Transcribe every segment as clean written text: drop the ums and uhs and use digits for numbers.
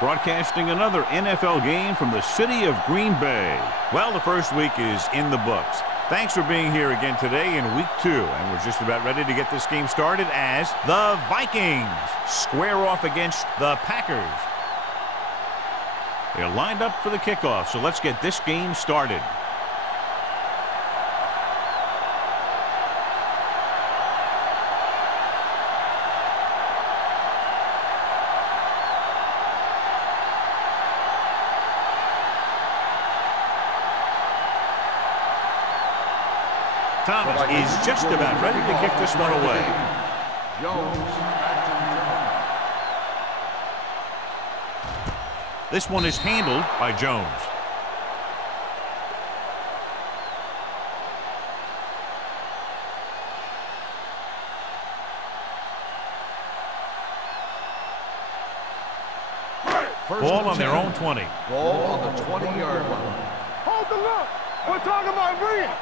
broadcasting another NFL game from the city of Green Bay. Well, the first week is in the books. Thanks for being here again today in week 2, and we're just about ready to get this game started as the Vikings square off against the Packers. They're lined up for the kickoff, so let's get this game started. Thomas is just about ready to kick this one away. This one is handled by Jones. Ball on their own 20. Ball on the 20-yard line. Hold the look. We're talking about brilliant.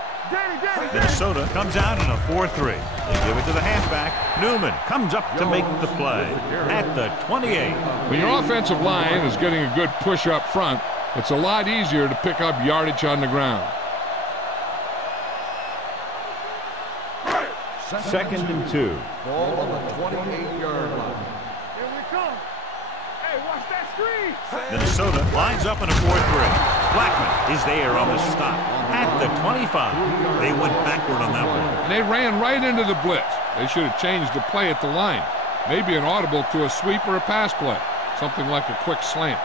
Minnesota comes out in a 4-3. They give it to the halfback. Newman comes up to make the play at the 28. When your offensive line is getting a good push up front, it's a lot easier to pick up yardage on the ground. Second and 2. Ball on the 28-yard line. Here we come. Hey, watch that screen. Minnesota lines up in a 4-3. Blackman is there on the stop at the 25. They went backward on that one. And they ran right into the blitz. They should have changed the play at the line. Maybe an audible to a sweep or a pass play. Something like a quick slant.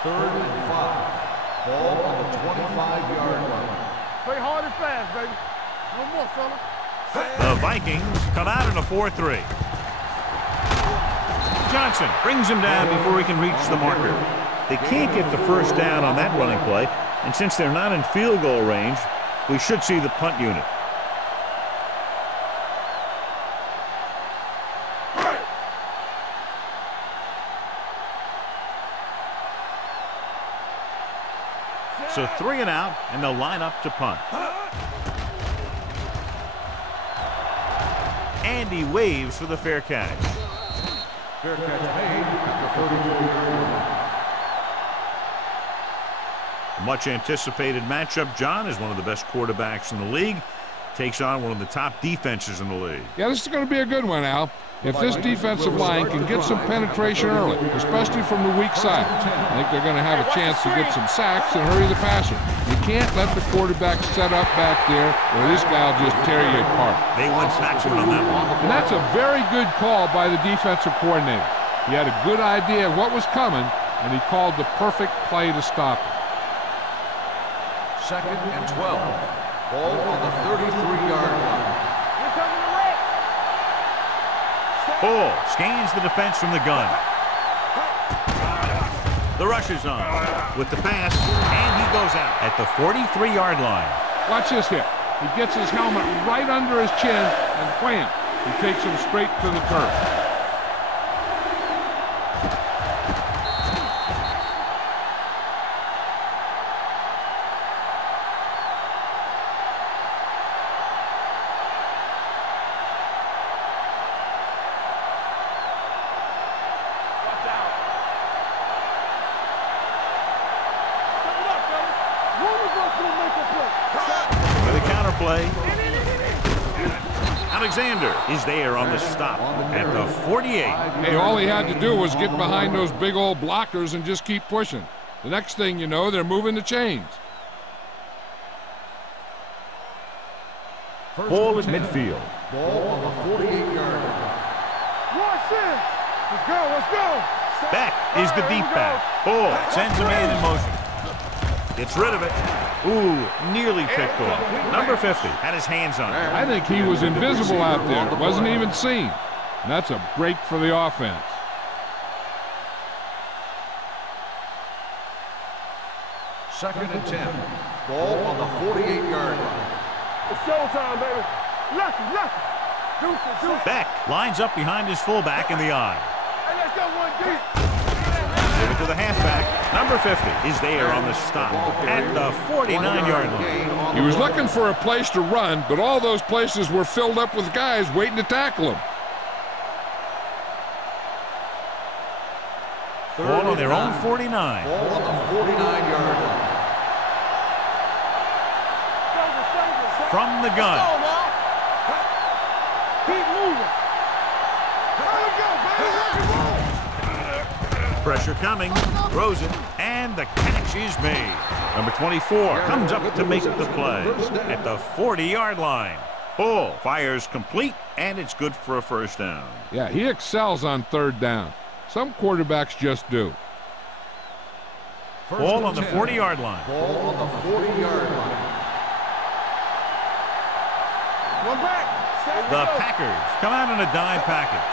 3rd and 5. Ball on the 25-yard line. Play hard and fast, baby. No more, fella. The Vikings come out in a 4-3. Johnson brings him down before he can reach the marker. They can't get the first down on that running play, and since they're not in field goal range, we should see the punt unit. So 3 and out, and they'll line up to punt. And he waves for the fair catch. Fair catch made at the 34-yard line. Much anticipated matchup, John, is one of the best quarterbacks in the league. Takes on one of the top defenses in the league. Yeah, this is going to be a good one, Al. If this defensive line can get some penetration early, especially from the weak side, I think they're going to have a chance to get some sacks and hurry the passer. You can't let the quarterback set up back there or this guy will just tear you apart. They went backward on that one. And that's a very good call by the defensive coordinator. He had a good idea of what was coming, and he called the perfect play to stop it. 2nd and 12. Ball on the 33-yard line. Ball scans the defense from the gun. The rush is on with the pass, and he goes out at the 43-yard line. Watch this hit. He gets his helmet right under his chin, and wham, he takes him straight to the turf. Alexander is there on the stop at the 48. Hey, all he had to do was get behind those big old blockers and just keep pushing. The next thing you know, they're moving the chains. Ball at midfield. Ball on the 48-yard line. Watch this. Let's go, let's go. Back is the deep back. Ball sends a man in motion. Gets rid of it. Ooh, nearly picked off. Number 50 had his hands on it. I think he was invisible out there. Wasn't even seen. And that's a break for the offense. Second and 10. Ball on the 48-yard line. It's showtime, baby. Lucky. Deuce. Beck lines up behind his fullback in the eye. Hey, let's go one deep. Give it to the halfback. Number 50 is there on the stop at the 49-yard line. He was looking for a place to run, but all those places were filled up with guys waiting to tackle him. Ball on their own 49. Ball on the 49-yard line. From the gun. Keep moving. There we go, baby. Pressure coming. Throws it. And the catch is made. Number 24 comes up to make the play at the 40-yard line. Ball fires complete, and it's good for a first down. Yeah, he excels on third down. Some quarterbacks just do. Ball on the 40-yard line. Ball on the 40-yard line. One back. The Packers come out in a dime package.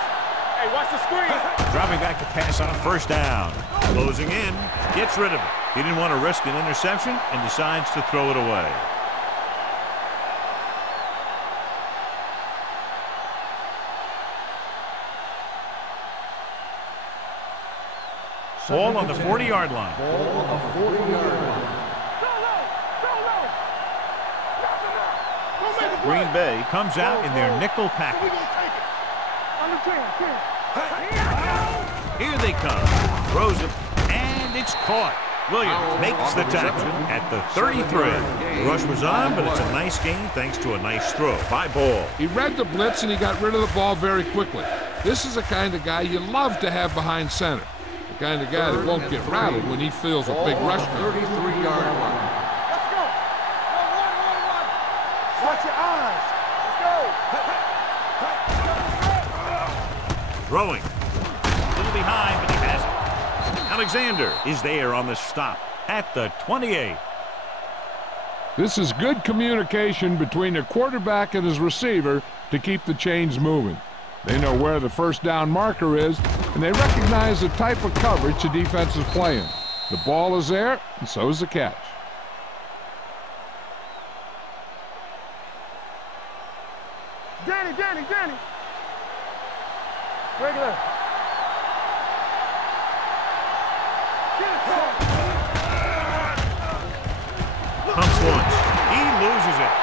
Hey, watch the screen. Dropping back to pass on a first down. Closing in. Gets rid of it. He didn't want to risk an interception and decides to throw it away. Ball on the 40-yard line. Ball on the 40-yard line. Green Bay comes out in their nickel package. Here they come. Throws it, and it's caught. Williams makes the tackle at the 33. The rush was on, but it's a nice gain thanks to a nice throw by Ball. He read the blitz, and he got rid of the ball very quickly. This is the kind of guy you love to have behind center. The kind of guy that won't get rattled when he feels a big rush coming. 33-yard line. Let's go. One. Watch your eyes. Let's go. Throwing. A little behind, but he has it. Alexander is there on the stop at the 28. This is good communication between the quarterback and his receiver to keep the chains moving. They know where the first down marker is, and they recognize the type of coverage the defense is playing. The ball is there, and so is the catch. Danny. Regular. Pumps once. He loses it.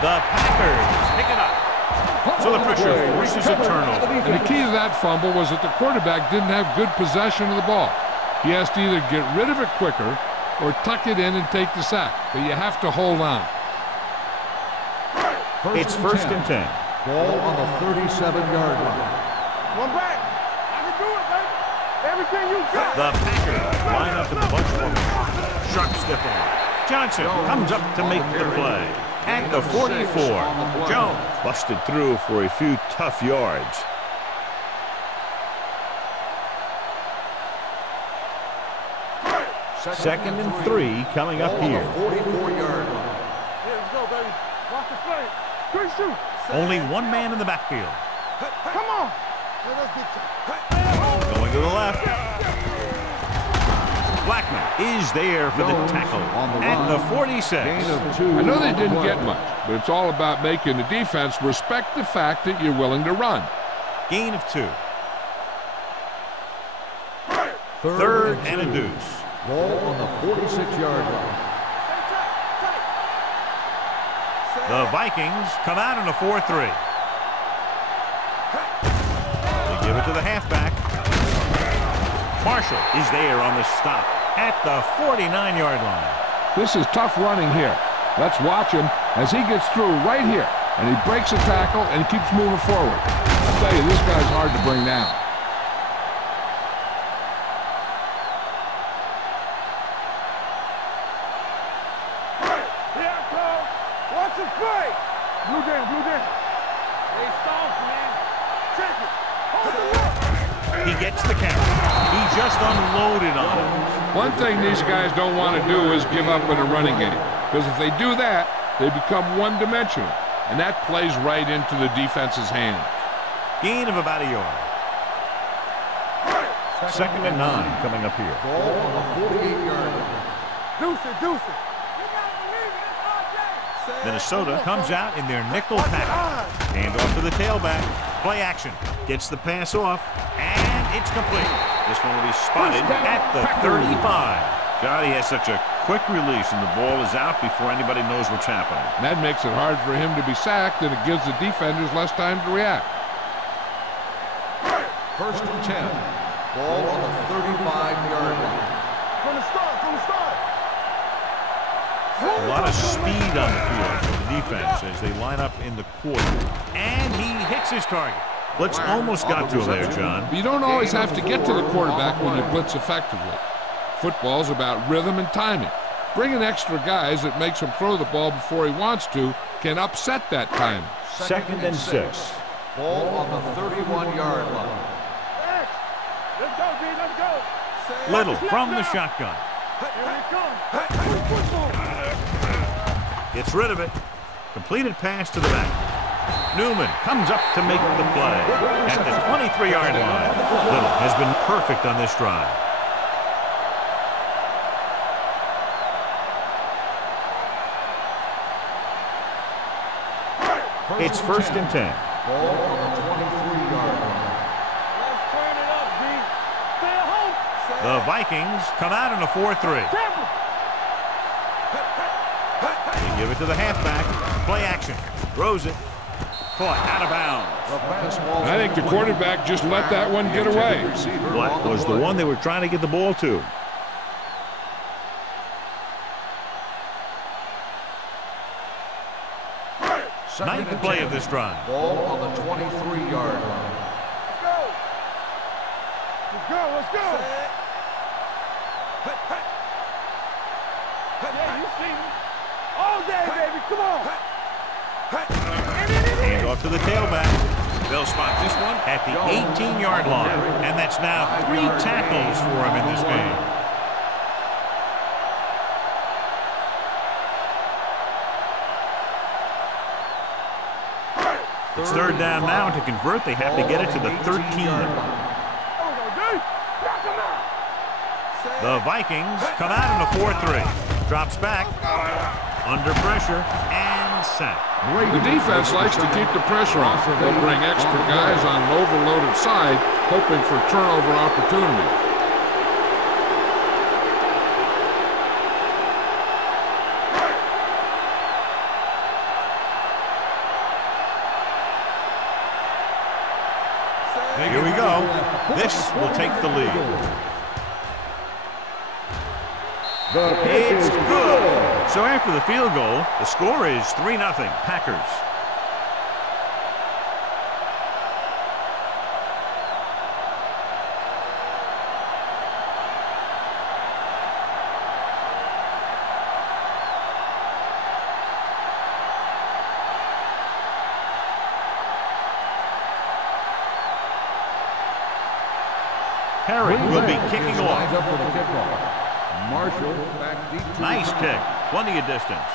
The Packers pick it up. So the pressure forces a turnover. And the key to that fumble was that the quarterback didn't have good possession of the ball. He has to either get rid of it quicker or tuck it in and take the sack. But you have to hold on. It's first and 10. Ball on the 37-yard line. One back. I can do it, baby. Everything you got. The Packers line up in the bunch formation. Sharp stiff arm. Johnson comes up to make the play at the 44. Jones busted through for a few tough yards. Second and 3 coming up here. 44-yard line. Here we go, baby. Watch the play. Good shoot. Only one man in the backfield. Come on. Let's get you. Going to the left. Blackman is there for the tackle at the 46. I know they didn't get much, but it's all about making the defense respect the fact that you're willing to run. Gain of 2. Third and a deuce. Ball on the 46-yard line. The Vikings come out in a 4-3. They give it to the halfback. Marshall is there on the stop at the 49-yard line. This is tough running here. Let's watch him as he gets through right here, and he breaks a tackle and keeps moving forward. I'll tell you, this guy's hard to bring down. Here I come. Watch the play. Blue down. Hey, soft, man. Check it. Hold the look. He gets the count. He just unloaded on him. One thing these guys don't want to do is give up in a running game, because if they do that, they become one-dimensional, and that plays right into the defense's hands. Gain of about a yard. Second and 9 coming up here. Ball on the 48-yard line. Deuce it. You gotta believe it. It's our day. Minnesota comes out in their nickel package. Hand off to the tailback. Play action. Gets the pass off, and it's complete. This one will be spotted at the 35. Johnny has such a quick release, and the ball is out before anybody knows what's happening. And that makes it hard for him to be sacked, and it gives the defenders less time to react. First and 10. Ball on the 25-yard line. From the start, from the start. A lot of speed on the field for the defense as they line up in the quarter. And he hits his target. Blitz almost got to him there, John. You don't always have to get to the quarterback when you blitz effectively. Football's about rhythm and timing. Bringing extra guys that makes him throw the ball before he wants to can upset that timing. 2nd and 6. Ball on the 31-yard line. Let's go, D, let's go. Little from the shotgun. Here we come. Gets rid of it. Completed pass to the back. Newman comes up to make the play at the 23-yard line. Little has been perfect on this drive. It's 1st and 10. Ball on the 23-yard line. Let's turn it up, D. Stay at home. The Vikings come out in a 4-3. They give it to the halfback. Play action. Throws it. Caught out of bounds. I think the quarterback just let that one get away. What was the one they were trying to get the ball to? Ninth play of this drive. Ball on the 23-yard line. Let's go, let's go. Yeah, you see me. All day, baby, come on. Hand off to the tailback. They'll spot this one at the 18-yard line. And that's now 3 tackles for him in this game. It's 3rd down now. To convert, they have to get it to the 13. The Vikings come out in a 4-3. Drops back. Under pressure and sacked. The defense likes to keep the pressure on. They'll bring extra guys on an overloaded side, hoping for turnover opportunity. Here we go. This will take the lead. It's good. So after the field goal, the score is 3-0 Packers. Harry will be kicking off. Marshall back deep. Nice kick. Plenty of distance.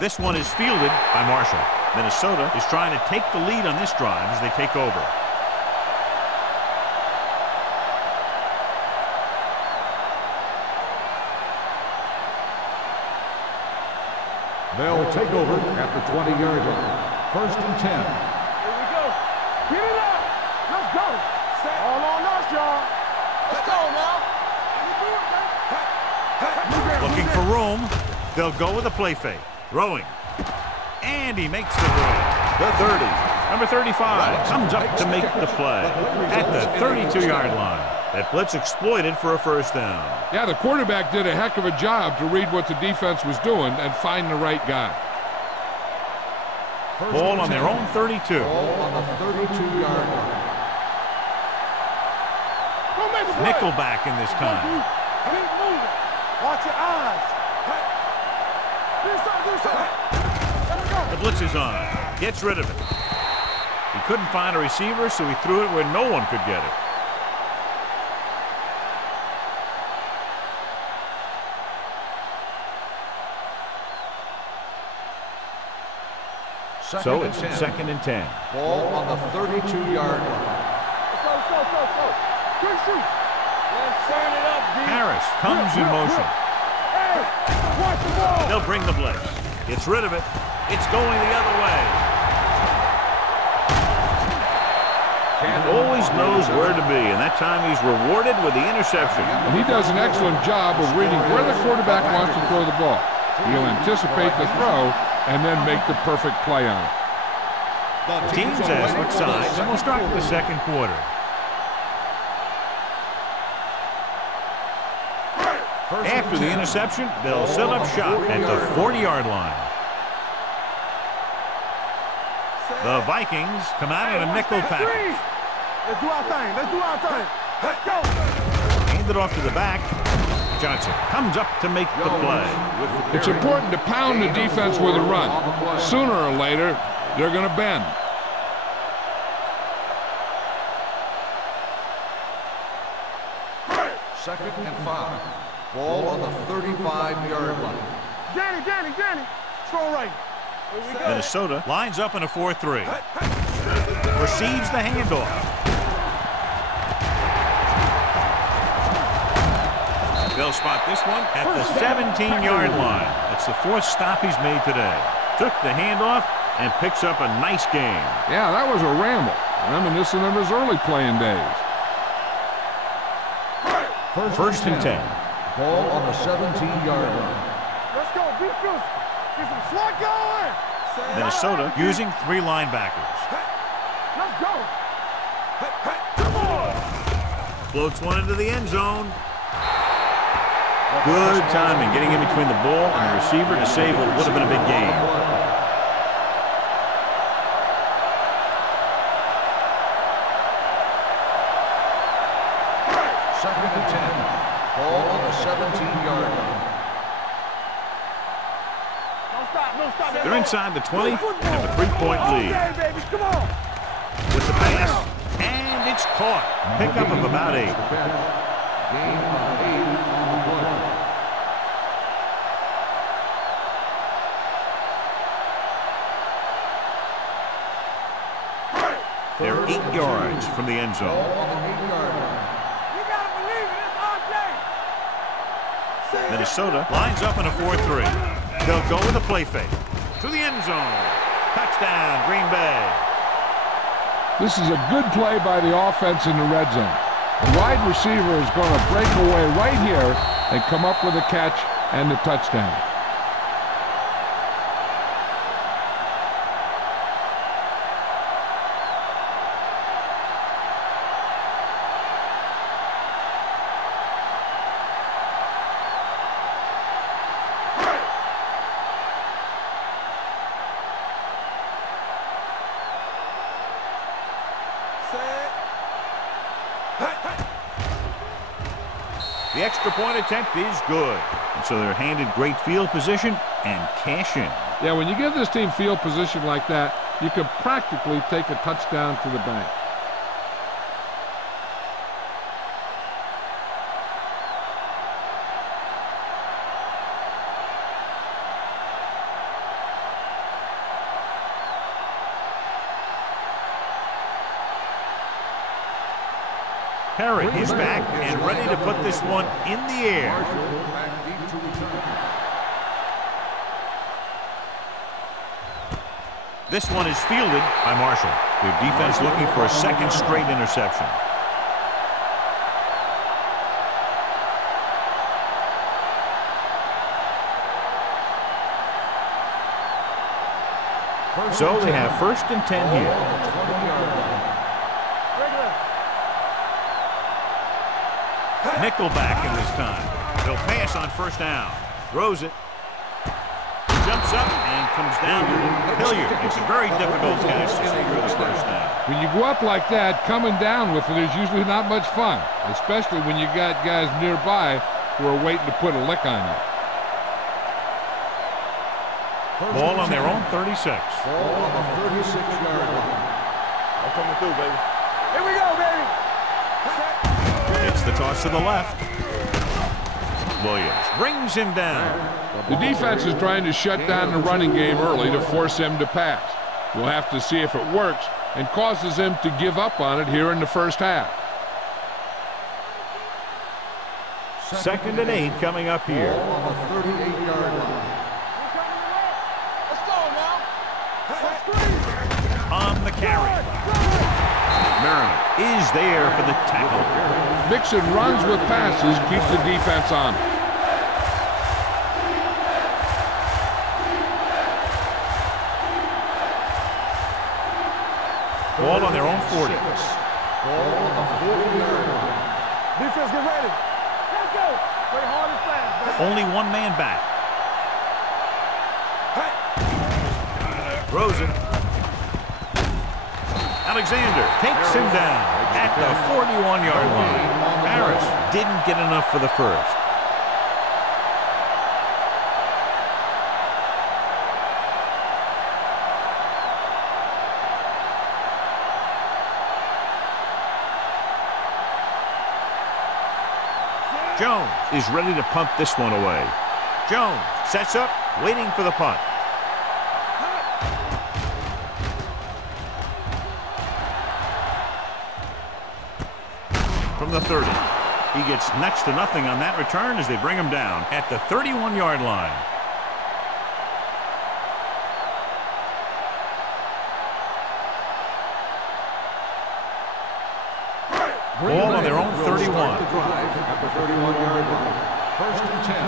This one is fielded by Marshall. Minnesota is trying to take the lead on this drive as they take over. They'll take over at the 20-yard line. 1st and 10. Here we go. Get it up. Let's go. All on us, y'all. Let's go now. Looking for room. They'll go with a play fake. Throwing. And he makes the throw. The 30. Number 35 comes up to make the play at the 32-yard line. That blitz exploited for a 1st down. Yeah, the quarterback did a heck of a job to read what the defense was doing and find the right guy. Ball on their own 32. Ball on the 32-yard line. Nickelback in this time. Keep moving. Watch your eyes. This side. Let's go. The blitz is on. Gets rid of it. He couldn't find a receiver, so he threw it where no one could get it. So it's 2nd and 10. Ball on the 32-yard line. Let's go. Quick shoot. Let's turn it up, D. Harris comes in motion. Hey, watch the ball. They'll bring the blitz. Gets rid of it. It's going the other way. He always knows where to be, and that time he's rewarded with the interception. And he does an excellent job of reading where the quarterback wants to throw the ball. He'll anticipate the throw and then make the perfect play on it. Teams have switched sides, and we'll start with the 2nd quarter. After the interception, they'll set up shop at the 40-yard line. The Vikings come out in a nickel package. Let's do our thing. Let's do our thing. Let's go. Hand it off to the back. Johnson comes up to make the play. It's important to pound the defense with a run. Sooner or later, they're going to bend. Second and 5. Ball on the 35-yard line. Danny. Throw right. Here we go. Minnesota lines up in a 4-3. Receives the handoff. They'll spot this one at the 17-yard line. That's the 4th stop he's made today. Took the handoff and picks up a nice gain. Yeah, that was a ramble. Reminiscent of his early playing days. First and 10. Ball on the 17-yard line. Let's go. Be good. Get some slot going. Minnesota using 3 linebackers. Let's go. Come on. Floats one into the end zone. Good timing, getting in between the ball and the receiver to save what would have been a big gain. Second and 10. Ball on the 17-yard line. No stop. They're inside the 20 and a 3-point lead. Okay, baby, come on. With the pass, and it's caught. Pickup of about 8. Gain of 8 on the play. They're 8 yards from the end zone. Ball on the 8-yard line. You gotta believe it. It's our day. Minnesota lines up in a 4-3. They'll go with a play fake. To the end zone. Touchdown, Green Bay. This is a good play by the offense in the red zone. The wide receiver is going to break away right here and come up with a catch and the touchdown. The extra point attempt is good. And so they're handed great field position and cash in. Yeah, when you give this team field position like that, you can practically take a touchdown to the bank. Perry is back and ready to put this one in the air. Back deep to return. This one is fielded by Marshall. Their defense looking for a second straight interception. So they have first and 10 here. Nickelback in this time. They'll pass on first down. Throws it. Jumps up and comes down to Hilliard. It's a very difficult catch to secure the first down. When you go up like that, coming down with it is usually not much fun, especially when you got guys nearby who are waiting to put a lick on you. Ball on their own 36. Ball on the 36-yard line. I'm coming through, baby. Here we go, baby. It's the toss to the left. Williams brings him down. The defense is trying to shut down the running game early to force him to pass. We'll have to see if it works and causes him to give up on it here in the first half. Second and 8 coming up here. Ball on the 38-yard line. Let's go now. On the carry. Merriman is there for the tackle. Mixon runs with passes, keep the defense on. Ball on their own 40. Ball on the 40-yard line. Defense, get ready. Let's go. Play hard and fast, baby. Only one man back. Throws it. Alexander takes him down at the 41-yard line. Harris didn't get enough for the first. Jones is ready to punt this one away. Jones sets up, waiting for the punt. From the 30. He gets next to nothing on that return as they bring him down at the 31-yard line. Ball on their own 31. At the 31-yard line. First and 10.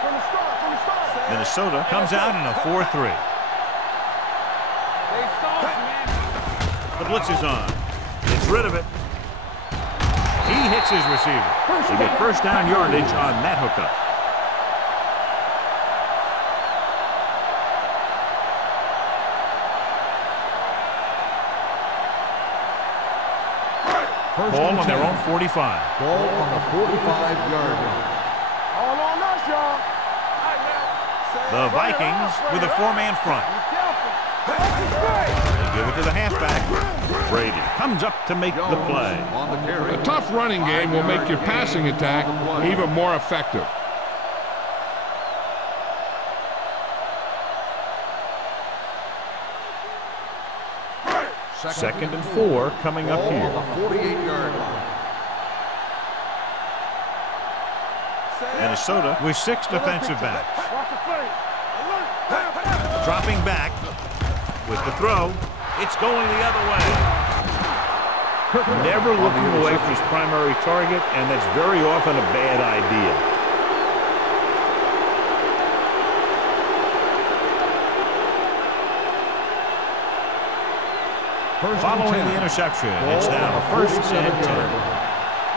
From the start. Minnesota comes out in a 4-3. They soft, man. The blitz is on. Gets rid of it. He hits his receiver. They get first down yardage on that hookup. Ball on their own 45. Ball on the 45-yard line. All on us, y'all. The Vikings with a four-man front. Be careful. Watch the play. They give it to the halfback. Brady comes up to make the play. On the carry. A tough running game will make your passing attack even more effective. Second and 4 coming up Ball here. on the 48-yard line. Minnesota with 6 defensive backs. Watch the play. Alert. Dropping back with the throw. It's going the other way. Never looking away from his primary target, and that's very often a bad idea. Following the interception, it's now first and 10.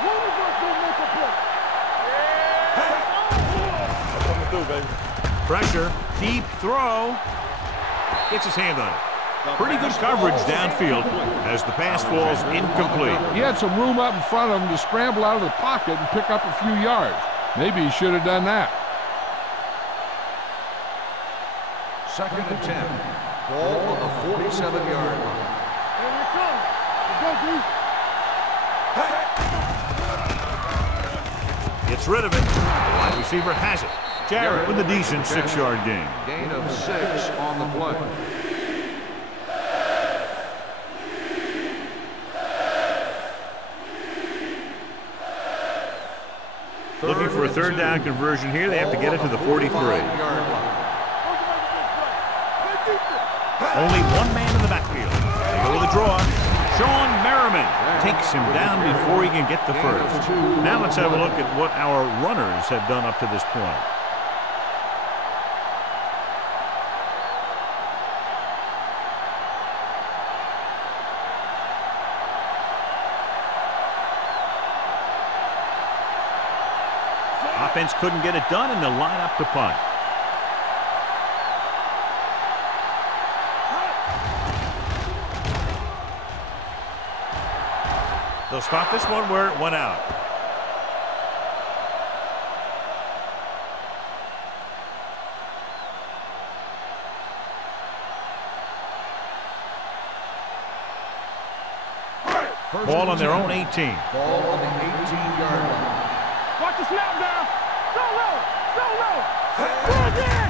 One of us will make a play. That's coming through, baby. Pressure, deep throw. Gets his hand on it. Pretty good coverage downfield as the pass falls incomplete. He had some room up in front of him to scramble out of the pocket and pick up a few yards. Maybe he should have done that. Second and 10. Ball on the 47-yard line. Here it comes. Let's go, D. Gets rid of it. The wide receiver has it. Jarrett with a decent 6-yard gain. Gain of 6 on the play. Looking for a third down conversion here. They have to get it to the 43. Only one man in the backfield. They go with a draw. Sean Merriman takes him down before he can get the first. Now let's have a look at what our runners have done up to this point. Offense couldn't get it done, and they'll line up to punt. They'll spot this one where it went out. Ball on their own 18. Ball on the 18-yard line. Watch the snap down. Go low. Go low. Go again.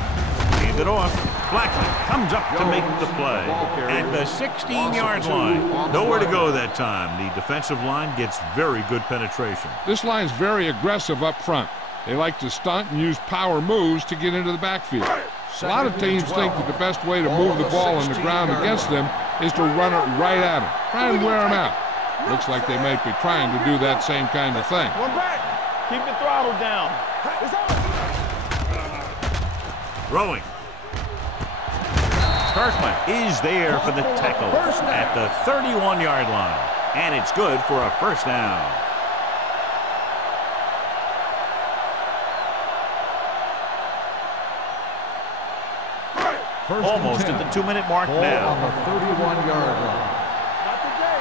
Hand it off. Blackman comes up to make the play at the 16-yard line. Nowhere to go that time. The defensive line gets very good penetration. This line's very aggressive up front. They like to stunt and use power moves to get into the backfield. A lot of teams think that the best way to move the ball on the ground against them is to run it right at them. Try and wear them out. Looks like they might be trying to do that same kind of thing. One back. Keep the throttle down. It's on. Throwing. Kirkland is there for the tackle at the 31-yard line. And it's good for a first down. Almost at the 2-minute mark Ball now. on the 31-yard line. Not today.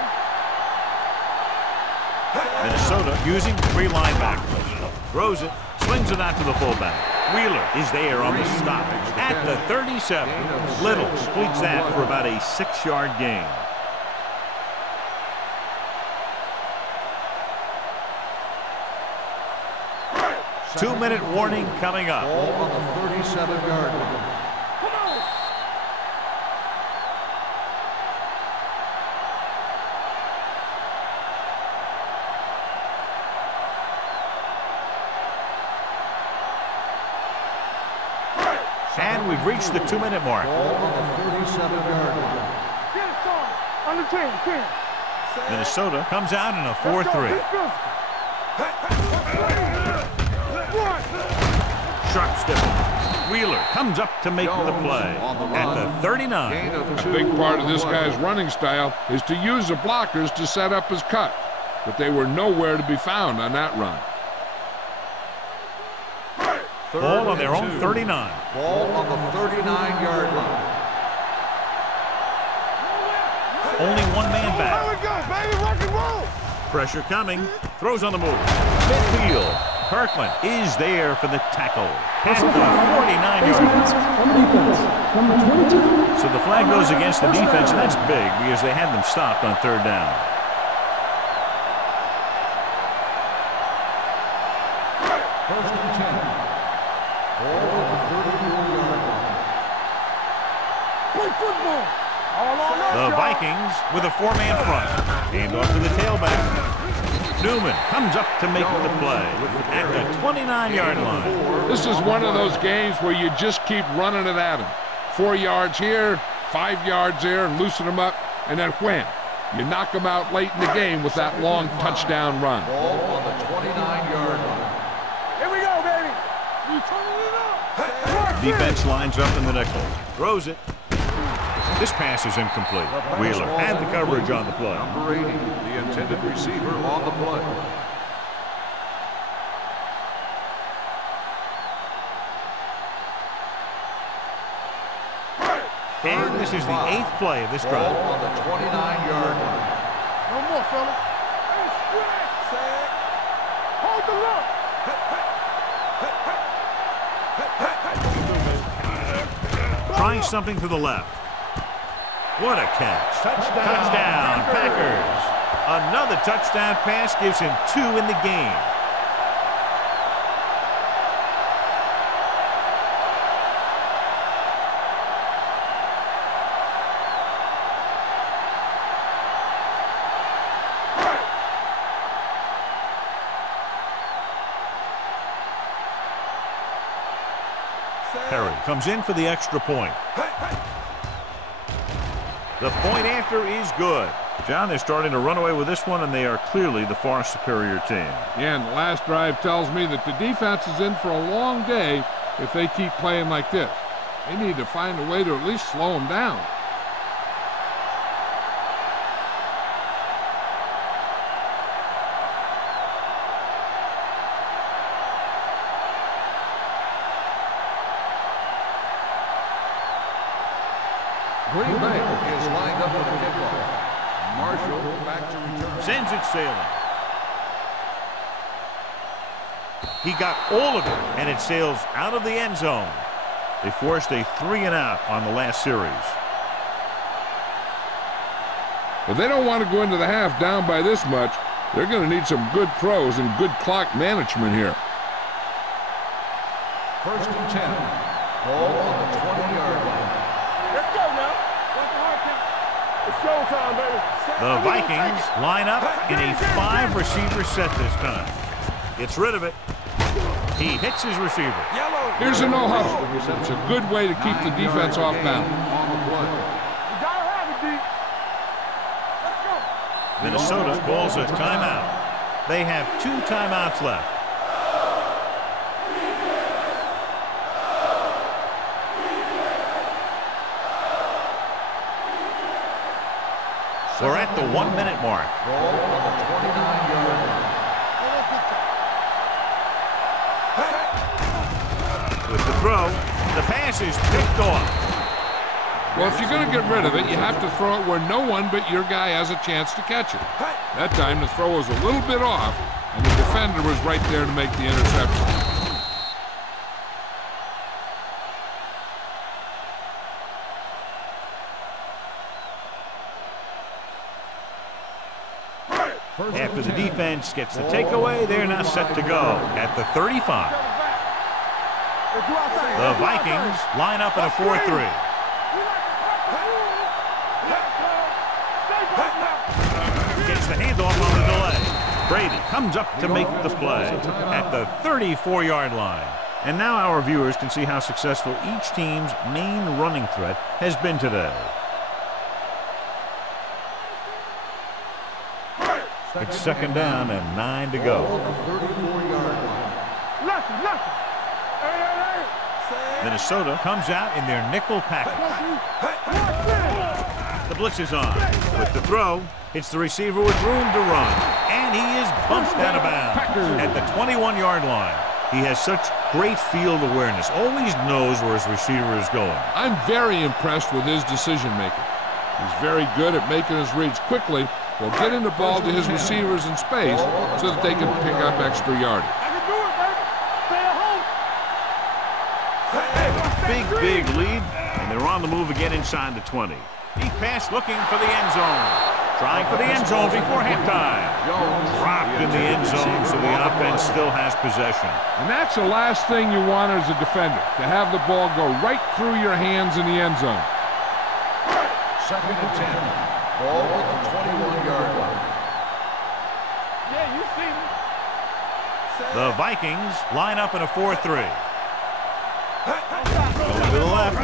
Minnesota using 3 linebackers. Throws it, slings it out to the fullback. Wheeler is there on the stop at the 37. Little completes that for about a 6-yard gain. Two-minute warning coming up. Ball on the 37-yard line. Come on. And we've reached the 2-minute mark. Ball on the 37-yard line. Get it started. Under 10. Minnesota comes out in a Let's go. 4-3. Get physical. One. Sharp step. Wheeler comes up to make the play at the 39. Gain of A 2 big part of this on the guy's play. running style is to use the blockers to set up his cut. But they were nowhere to be found on that run. Ball on their own 39. Ball on the 39-yard line. Only one man There back. we go, baby. Rock and roll. Pressure coming. Throws on the move. Midfield. Kirkland is there for the tackle at the 49-yard line. So the flag goes against the defense, and that's big because they had them stopped on 3rd down. First and 10. Ball on the 34-yard line. Play football. All on us, The y'all. Vikings with a 4-man front. Hand off to the tailback. Newman comes up to make the play at the 29-yard line. This is one of those games where you just keep running it at him. 4 yards here, 5 yards there, and loosen them up, and then wham. You knock them out late in the game with that long touchdown run. Ball on the 29-yard line. Here we go, baby. You turning it up. Defense lines up in the nickel. Throws it. This pass is incomplete. Wheeler had the coverage on the play. Number 80, the intended receiver on the play. And this is the 8th play of this Ball drive. on the 29-yard line. No more, fella. Hey, stretch. Hold the look. Trying something to the left. What a catch. Touchdown, Packers. Another touchdown pass gives him 2 in the game. Perry comes in for the extra point. The point after is good. John, they're starting to run away with this one, and they are clearly the far superior team. Yeah, and the last drive tells me that the defense is in for a long day if they keep playing like this. They need to find a way to at least slow them down. Green Bay is lined up for the kickoff. Marshall back to return. Sends it sailing. He got all of it, and it sails out of the end zone. They forced a 3-and-out on the last series. But they don't want to go into the half down by this much. They're going to need some good throws and good clock management here. First and 10. Ball on the 20-yard line. Let's go now. What's the hard count? It's showtime, baby. The Vikings line up in a 5-receiver set this time. Gets rid of it. He hits his receiver. Here's a no huddle. It's a good way to keep the defense off balance. On the play. You gotta have it, D. Let's go. Minnesota calls a timeout. They have 2 timeouts left. We're at the 1-minute mark. Ball on the 29-yard line. With the throw, the pass is picked off. Well, if you're going to get rid of it, you have to throw it where no one but your guy has a chance to catch it. That time, the throw was a little bit off, and the defender was right there to make the interception. After the defense gets the takeaway, they're now set to go at the 35. The Vikings line up in a 4-3. Gets the handoff on the delay. Brady comes up to make the play at the 34-yard line. And now our viewers can see how successful each team's main running threat has been today. It's second down and 9 to go. Minnesota comes out in their nickel package. The blitz is on. With the throw, it's the receiver with room to run. And he is bumped out of bounds at the 21-yard line. He has such great field awareness. Always knows where his receiver is going. I'm very impressed with his decision-making. He's very good at making his reads quickly while getting the ball to his receivers in space so that they can pick up extra yardage. Big lead, and they're on the move again inside the 20. Deep pass looking for the end zone. Trying for the end zone before halftime. Dropped in the end zone, so the offense still has possession. And that's the last thing you want as a defender, to have the ball go right through your hands in the end zone. Second and 10. Ball at the 21-yard line. Yeah, you see me. The Vikings line up in a 4-3. Going to the left.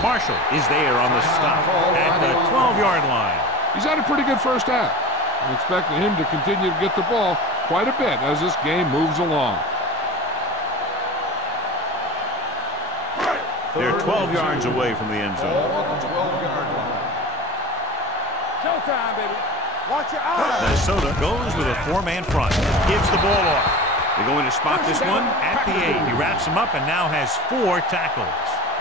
Marshall is there on the stop at the 12-yard line. He's had a pretty good first half. I'm expecting him to continue to get the ball quite a bit as this game moves along. They're 12 yards away from the end zone. Showtime, baby. Watch your eyes. Minnesota goes with a four-man front. Gives the ball off. They're going to spot this one at the 8. He wraps him up and now has 4 tackles.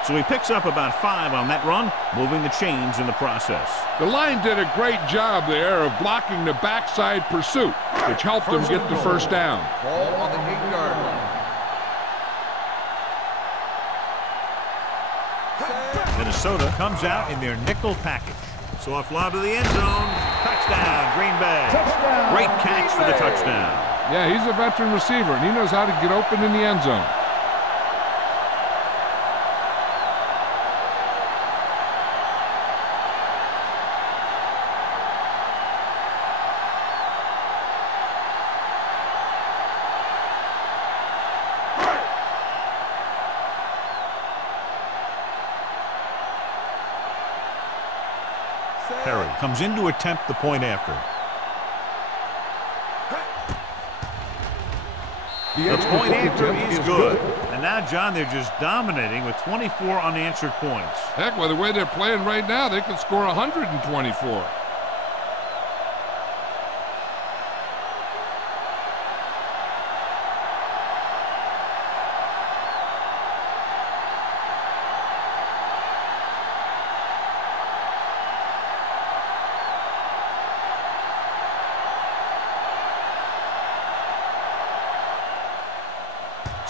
So he picks up about 5 on that run, moving the chains in the process. The line did a great job there of blocking the backside pursuit, which helped them get the first down. Ball on the 8-yard line. Minnesota comes out in their nickel package. Soft lob to the end zone. Touchdown, Green Bay. Touchdown, great catch for the touchdown. Yeah, he's a veteran receiver, and he knows how to get open in the end zone. Perry comes in to attempt the point after. The point after is good. And now, John, they're just dominating with 24 unanswered points. Heck, with the way they're playing right now, they could score 124.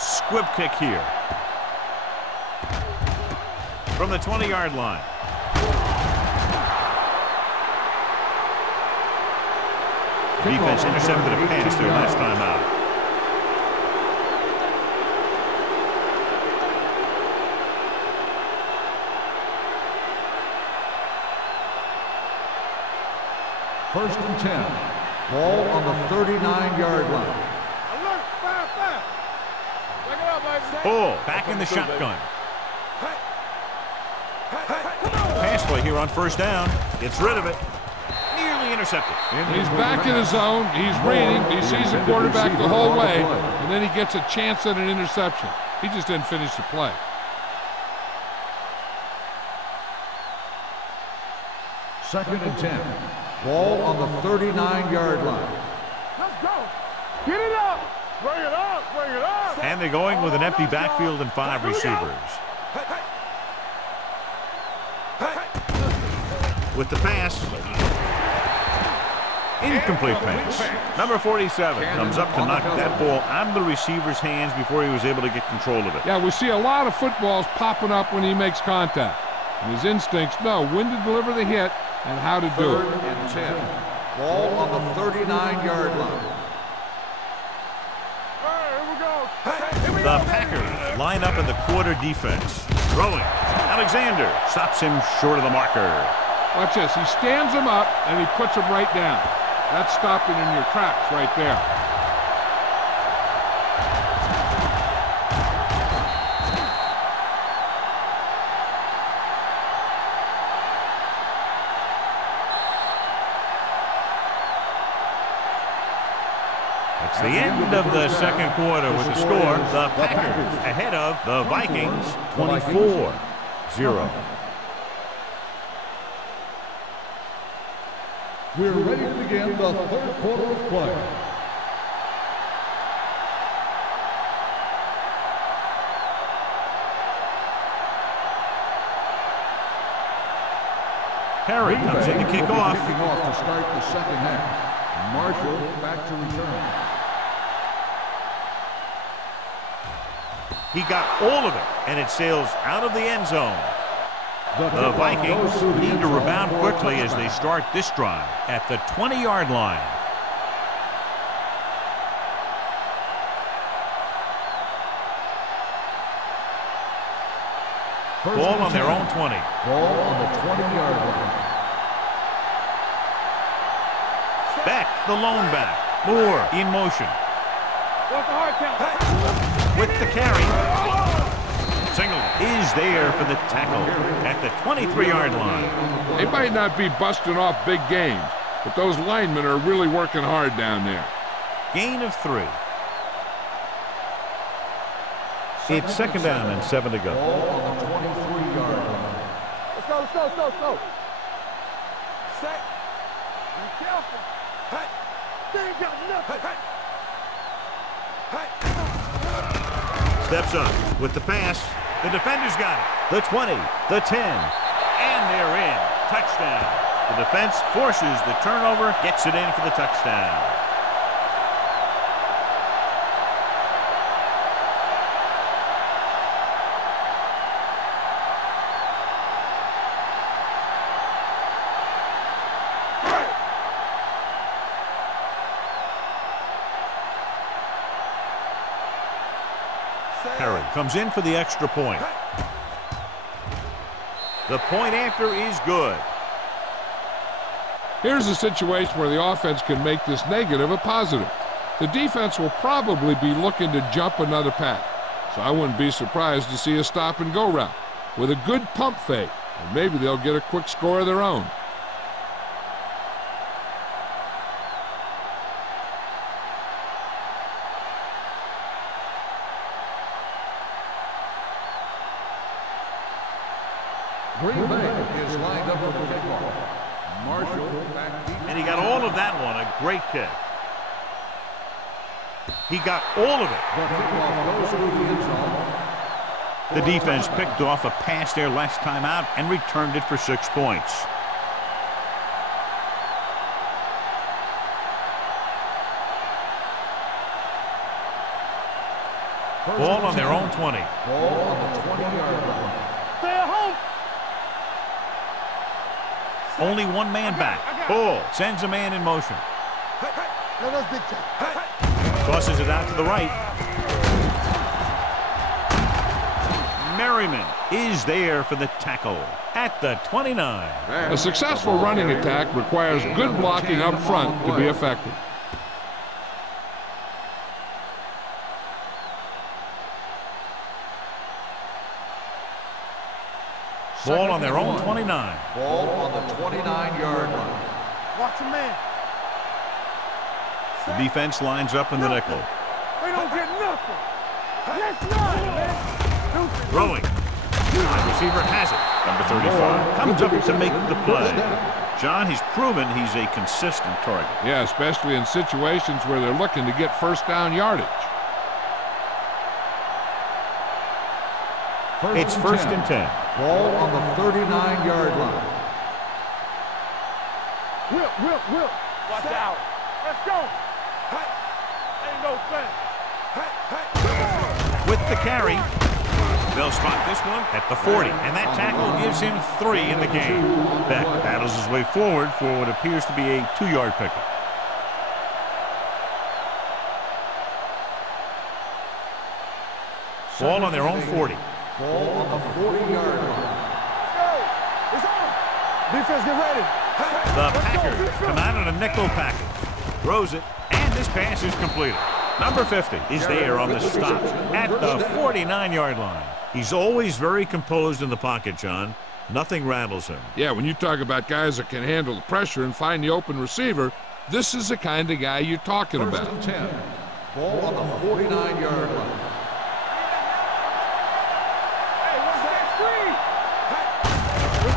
Squib kick here. From the 20-yard line. Defense intercepted a pass their last time out. First and 10. Ball on the 39-yard line. Alert, fire. Check it out, baby. Bull back in the shotgun. Pass play here on first down. Gets rid of it. Nearly intercepted. He's back in his zone. He's reading. He sees the quarterback the whole way, and then he gets a chance at an interception. He just didn't finish the play. Second and 10. Ball on the 39-yard line. Let's go. Get it up. Bring it up. And they're going with an empty backfield and 5 receivers. with the pass. Incomplete pass. Number 47 comes up to knock that ball out of the receiver's hands before he was able to get control of it. Yeah, we see a lot of footballs popping up when he makes contact. And his instincts know when to deliver the hit and how to do it. 3rd and 10. Ball on the 39-yard line. The Packers line up in the quarter defense. Throwing. Alexander stops him short of the marker. Watch this. He stands him up and he puts him right down. That's stopping in your tracks right there. It's the end of the second quarter with the score. The Packers ahead of the Vikings 24-0. We're ready to begin the 3rd quarter of play. Perry comes in to kick off. Kicking off to start the second half. Marshall back to return. He got all of it, and it sails out of the end zone. The Vikings need to rebound quickly as they start this drive at the 20-yard line. Ball on their own 20. Ball on the 20-yard line. Beck, the lone back. Moore in motion. What's the hard count? With the carry. Singleton is there for the tackle at the 23-yard line. They might not be busting off big games, but those linemen are really working hard down there. Gain of 3. It's 2nd down and 7 to go. Ball on the 23-yard line. Let's go. Set. Be careful. Hey. They ain't got nothing. Hey. Steps up with the pass. The defender's got it. The 20, the 10, and they're in. Touchdown. The defense forces the turnover, gets it in for the touchdown. Perry comes in for the extra point. The point after is good. Here's a situation where the offense can make this negative a positive. The defense will probably be looking to jump another pack, so I wouldn't be surprised to see a stop-and-go route with a good pump fake, and maybe they'll get a quick score of their own. Green Bay is lined up for the kickoff. Marshall back deep. And he got all of that one. A great kick. He got all of it. The kickoff goes through the end zone. The defense picked off a pass there last time out and returned it for 6 points. Ball on their own 20. Ball on the 20-yard line. Stay at home. Only one man back. Ball sends a man in motion. No, that's big time. Tosses it out to the right. Merriman is there for the tackle at the 29. A successful running attack requires good blocking up front to be effective. Ball on their own 29. Ball on the 29-yard line. Watch a man. The defense lines up in the nickel. They don't get nothing. Let's run, man. Throwing. Wide receiver has it. Number 35 comes up to make the play. John, he's proven he's a consistent target. Yeah, especially in situations where they're looking to get first down yardage. It's 1st and 10. Ball on the 39-yard line. Whip. Watch out. Let's go. Ain't no thing. With the carry, they'll spot this one at the 40, and that tackle gives him 3 in the game. Beck battles his way forward for what appears to be a 2-yard pickup. Ball on their own 40. Ball on the 40-yard line. Let's go. It's on. Defense, get ready. The Packers come out in a nickel package. Throws it, and this pass is completed. Number 50 is there on the stop at the 49-yard line. He's always very composed in the pocket, John. Nothing rattles him. Yeah, when you talk about guys that can handle the pressure and find the open receiver, this is the kind of guy you're talking First about. and 10. Ball on the 49-yard line.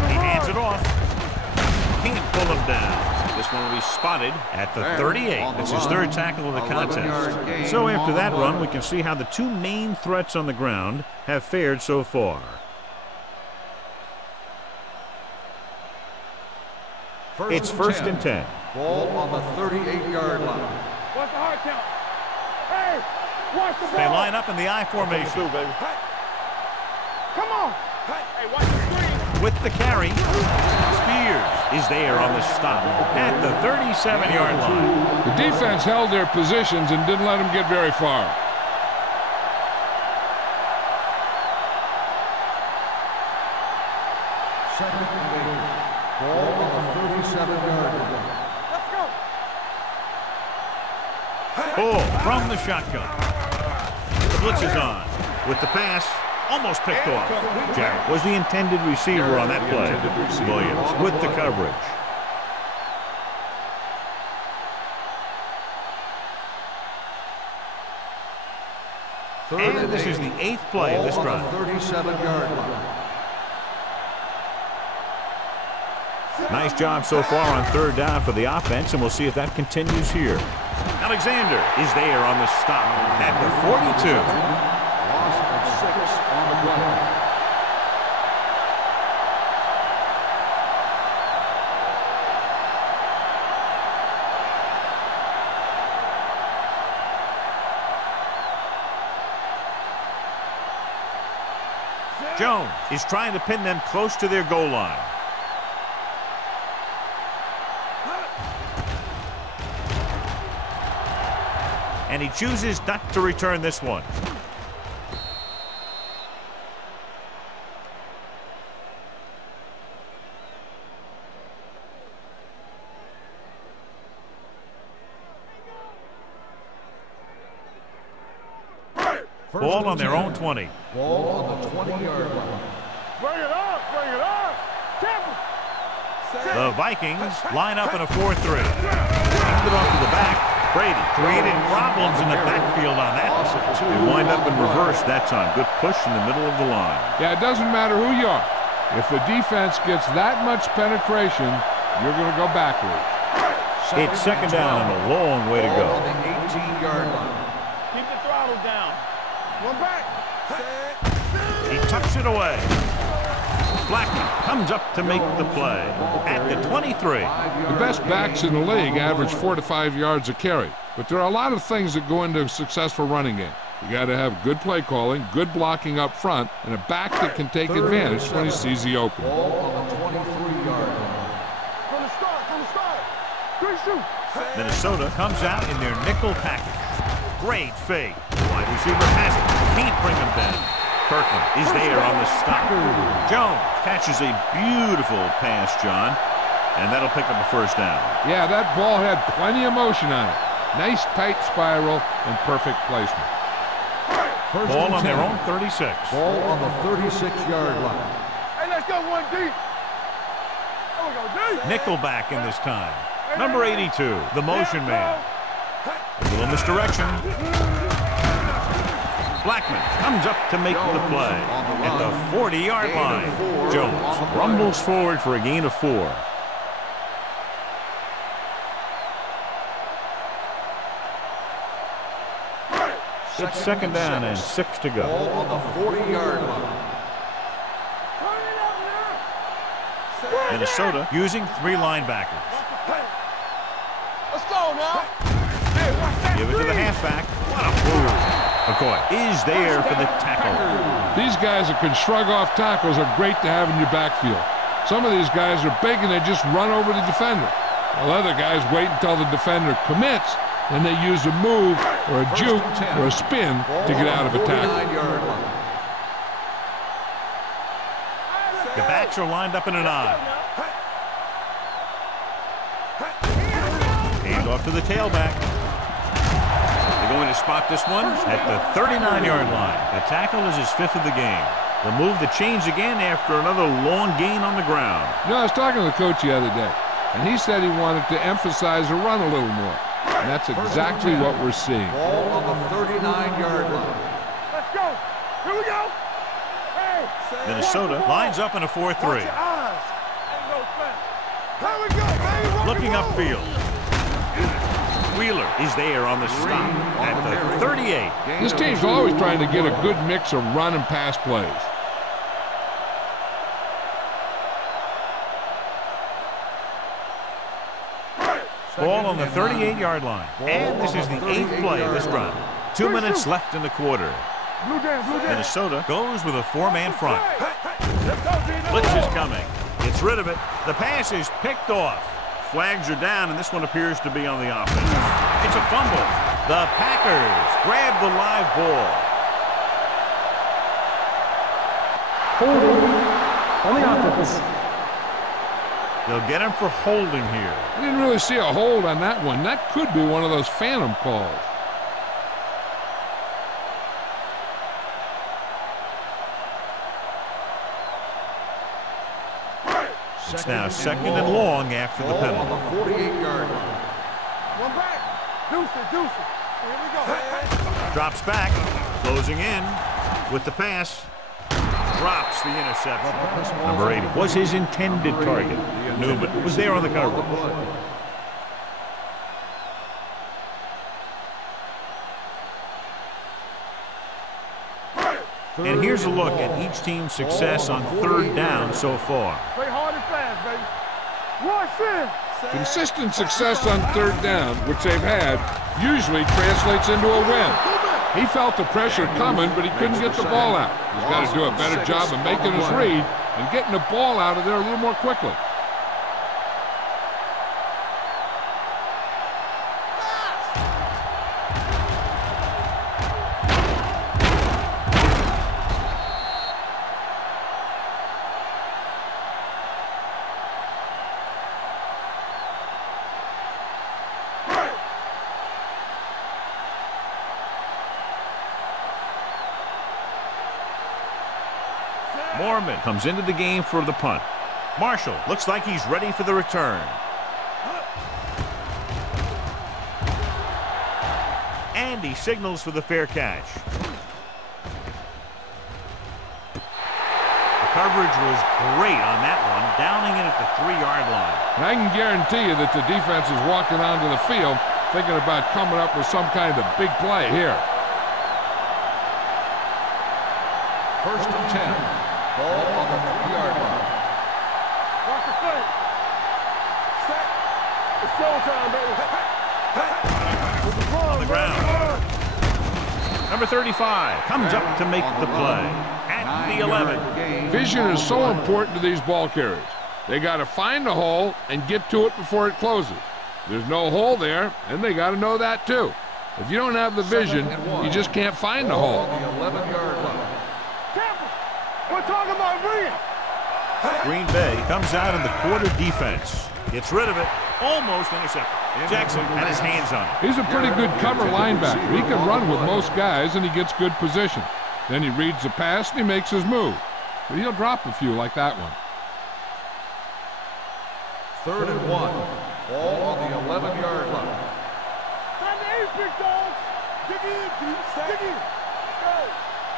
He hands it off. Can't pull him down. This one will be spotted at the 38. It's his 3rd tackle of the contest. So after that run, we can see how the 2 main threats on the ground have fared so far. It's first and 10. Ball on the 38-yard line. What's the hard count? Hey, watch the ball. They line up in the I formation. Through, baby. Come on. Hey, watch the screen. With the carry, Spears is there on the stop at the 37-yard line. The defense held their positions and didn't let them get very far. Second and 8. Ball on the 37-yard line. Let's go. Bull from the shotgun. The blitz is on. With the pass, almost picked off. Jarrett was the intended receiver on that play. Williams with the coverage. And this is the 8th play of this drive. 37-yard line. Nice job so far on 3rd down for the offense, and we'll see if that continues here. Alexander is there on the stop at the 42. Loss of 6 on the play. Jones is trying to pin them close to their goal line. And he chooses not to return this one. Ball on their own 20. Ball on the 20-yard line. Bring it up. Temple. The Vikings line up in a 4-3. Hand it off to the back. Brady created problems in the backfield on that. They wind up in reverse that time. Good push in the middle of the line. Yeah, it doesn't matter who you are. If the defense gets that much penetration, you're going to go backwards. It's 2nd down and a long way to go. Ball on the 18-yard line. Keep the throttle down. One back. He tucks it away. Blackman comes up to make the play at the 23. The best backs in the league average 4 to 5 yards a carry. But there are a lot of things that go into a successful running game. You got to have good play calling, good blocking up front, and a back that can take advantage when he sees the opening. Ball on the 23-yard line. From the start. Good shoot. Minnesota comes out in their nickel package. Great fake. Wide receiver has it. Can't bring him down. Kirkland is there on the stop. Jones catches a beautiful pass, John, and that'll pick up a 1st down. Yeah, that ball had plenty of motion on it. Nice tight spiral and perfect placement. Ball on their own 36. Ball on the 36-yard line. Hey, let's go 1 deep. There we go, deep. Nickelback in this time. Number 82, the motion man. A little misdirection. Blackman comes up to make the play at the 40-yard line. Jones rumbles forward for a gain of 4. It's 2nd down and 6 to go. Ball on the 40-yard line. Minnesota using 3 linebackers. ball now. Give it to the halfback. What a move. McCoy is there for the tackle. These guys that can shrug off tackles are great to have in your backfield. Some of these guys are big and they just run over the defender. While other guys wait until the defender commits, and they use a move or a juke or a spin to get out of a tackle. The backs are lined up in an I. Hand off to the tailback. They're going to spot this one at the 39-yard line. The tackle is his 5th of the game. The move that changed again after another long gain on the ground. You know, I was talking to the coach the other day, and he said he wanted to emphasize the run a little more. And that's exactly what we're seeing. Ball on the 39-yard line. Let's go. Here we go. Hey. Minnesota lines up in a 4-3. Watch your eyes. Ain't no fun. Here we go, baby. Rock Looking and roll. upfield. Wheeler is there on the stop at the 38. This team's always trying to get a good mix of run and pass plays. Ball on the 38-yard line. And this is the 8th play of this run. 2 minutes left in the quarter. Blue down, blue down. Minnesota goes with a 4-man front. Let's go, Gino. Blitz is coming. Gets rid of it. The pass is picked off. Flags are down, and this one appears to be on the offense. It's a fumble. The Packers grab the live ball. Holding on the offense. They'll get him for holding here. I didn't really see a hold on that one. That could be one of those phantom calls. It's now 2nd and long after the penalty. On the 48-yard line. One back. Deuce it, deuce it. Here we go. Drops back. Closing in with the pass. Drops the interception. Number 80 was his intended target. Newman was there on the cover. And here's a look at each team's success on 3rd down so far. Play hard and fast, baby. Rush in. Consistent success on 3rd down, which they've had, usually translates into a win. He felt the pressure coming, but he couldn't get the ball out. He's got to do a better job of making his read and getting the ball out of there a little more quickly. Mormon comes into the game for the punt. Marshall looks like he's ready for the return. And he signals for the fair catch. The coverage was great on that one, downing it at the 3-yard line. And I can guarantee you that the defense is walking onto the field thinking about coming up with some kind of big play here. 1st and 10. Ball on the 3-yard line. Watch the foot. Set. It's showtime, baby. On the ground. Number 35 comes up to make the play at the 11. Vision is so important to these ball carriers. They got to find the hole and get to it before it closes. There's no hole there, and they got to know that too. If you don't have the vision, you just can't find the hole. On the 11-yard line. We're talking about real. Green Bay comes out in the quarter defense. Gets rid of it. Almost intercepted. Jackson had his hands on it. He's a pretty good cover linebacker. He can run with most guys, and he gets good position. Then he reads the pass, and he makes his move. But he'll drop a few like that one. 3rd and 1. Ball on the 11-yard line. Time to eat, big dogs. Dig in, dig in. Go.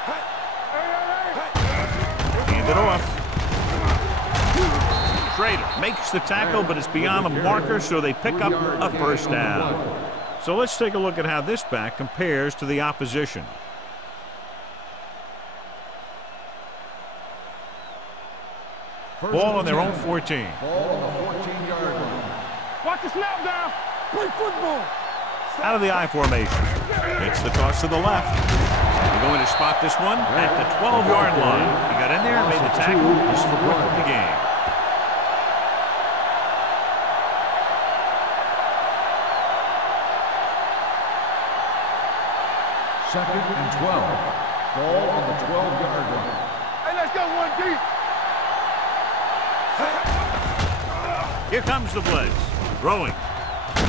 Hey, hey, hey. Hand it off. Schrader makes the tackle, but it's beyond the marker, so they pick up a 1st down. So let's take a look at how this back compares to the opposition. Ball on their own 14. Ball on the 14-yard line. Watch the snap down. play football. Out of the I formation. Makes the toss to the left. They're going to spot this one at the 12-yard line. He got in there and made the tackle. He's fourth in the game. Second and 12. Ball on the 12-yard line. Hey, let's go one deep. Here comes the blitz. Throwing.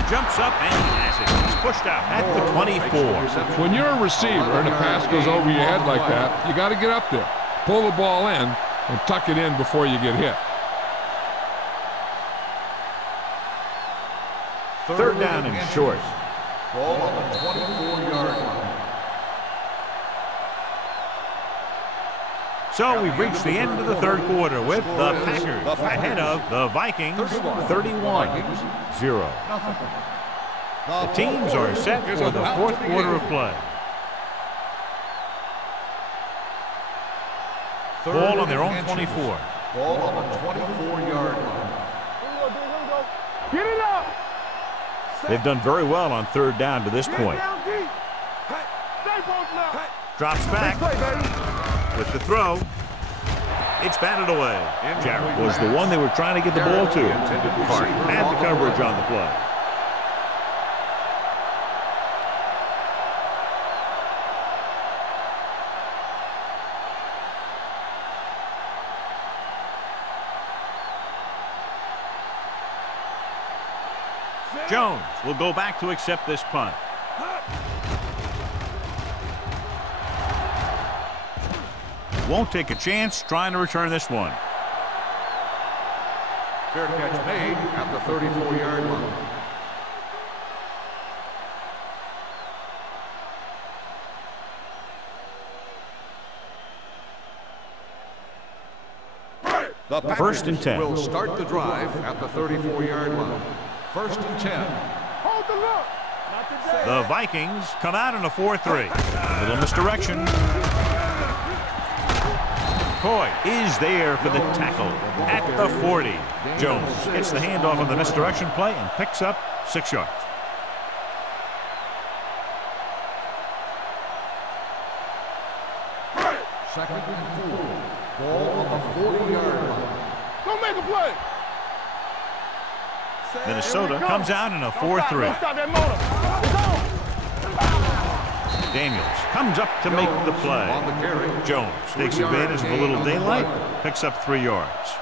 Jumps up and he has it. He's pushed out at the 24. When you're a receiver and a pass goes over your head like that, you got to get up there, pull the ball in, and tuck it in before you get hit. Third down and short. Ball on the 24-yard line. So we've reached the end of the third quarter with the Packers ahead of the Vikings 31-0. The teams are set for the fourth quarter of play. Ball on their own 24. Ball on the 24-yard line. Get it up. They've done very well on third down to this point. Down deep. Stay both now. Drops back Play, baby. with the throw. It's batted away. Jarrett was the one they were trying to get the ball to. Hart had the coverage on the play. Jones will go back to accept this punt. Won't take a chance trying to return this one. Fair catch made at the 34-yard line. The Packers First and 10. will start the drive at the 34-yard line. First and 10. Hold the look. Not today. The Vikings come out in a 4-3. Little misdirection. Coy is there for the tackle at the 40. Jones gets the handoff on the misdirection play and picks up 6 yards. Second and 4. Ball on the 40-yard line. Don't make a play. Minnesota comes out in a Don't 4-3. stop that motor. It's on. Daniels comes up to make the play. On the carry. Jones takes advantage of a little daylight, picks up 3 yards.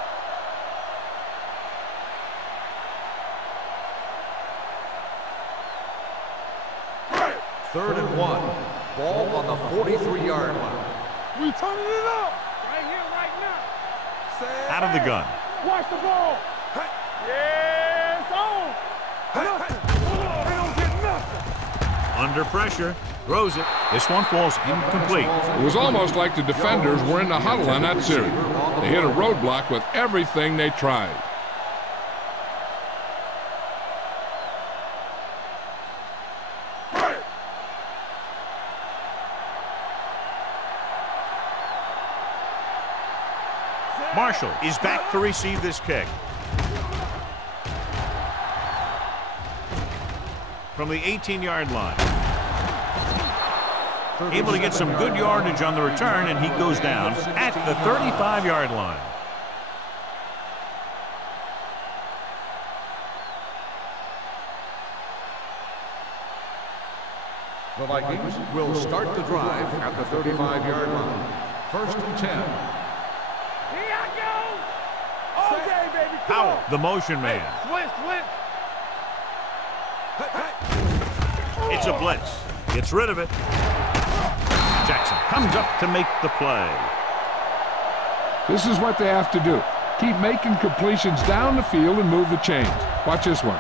Third and 1. Ball on the 43-yard line. We turning it up. Right here, right now. Out of the gun. Watch the ball. Yeah, it's on. Nothing. They don't get nothing. Under pressure. Throws it. This one falls incomplete. It was almost like the defenders were in the huddle on that series. They hit a roadblock with everything they tried. Marshall is back to receive this kick. From the 18-yard line. Able to get some good yardage on the return, and he goes down at the 35-yard line. The Vikings will start the drive at the 35-yard line. First and 10. Here I go. All day, baby. Come Powell, on. the motion man. Switch. It's a blitz. Gets rid of it. Jackson comes up to make the play. This is what they have to do. Keep making completions down the field and move the chains. Watch this one.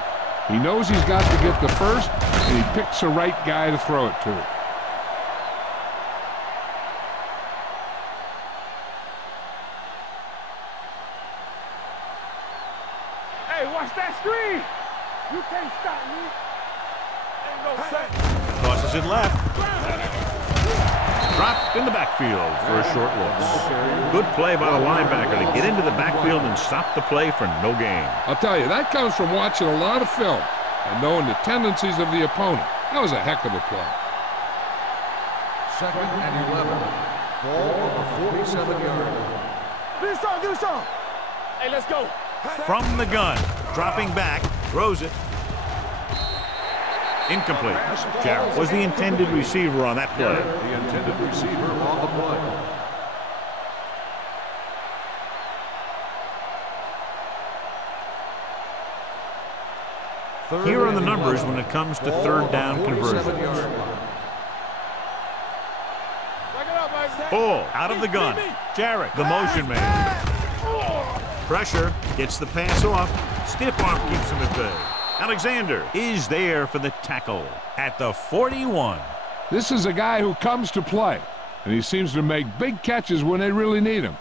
He knows he's got to get the first, and he picks the right guy to throw it to. Hey, watch that screen. You can't stop me. Ain't no sense. Tosses it left. Dropped in the backfield for a short loss. Good play by the linebacker to get into the backfield and stop the play for no gain. I'll tell you, that comes from watching a lot of film. and knowing the tendencies of the opponent. That was a heck of a play. 2nd and 11. Ball on the 47-yard line. Do some. Hey, let's go. From the gun, dropping back, throws it. Incomplete. Jarrett was the intended receiver on that play. The intended receiver on the play. Here are the numbers when it comes to third down conversions. Ball out of the gun. Jarrett, the motion man. Pressure, gets the pass off. Stiff arm keeps him at bay. Alexander is there for the tackle at the 41. This is a guy who comes to play, and he seems to make big catches when they really need him.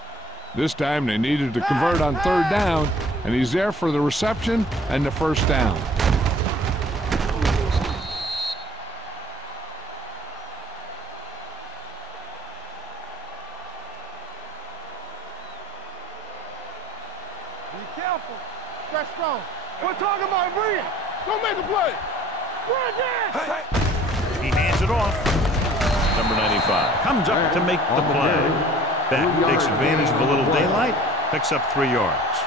This time they needed to convert on third down, and he's there for the reception and the first down. Be careful. Stretch strong. We're talking about breathing. Don't make a play. Run down. He hands it off. Number 95 comes up to make the play. Back takes advantage of a little daylight, picks up 3 yards.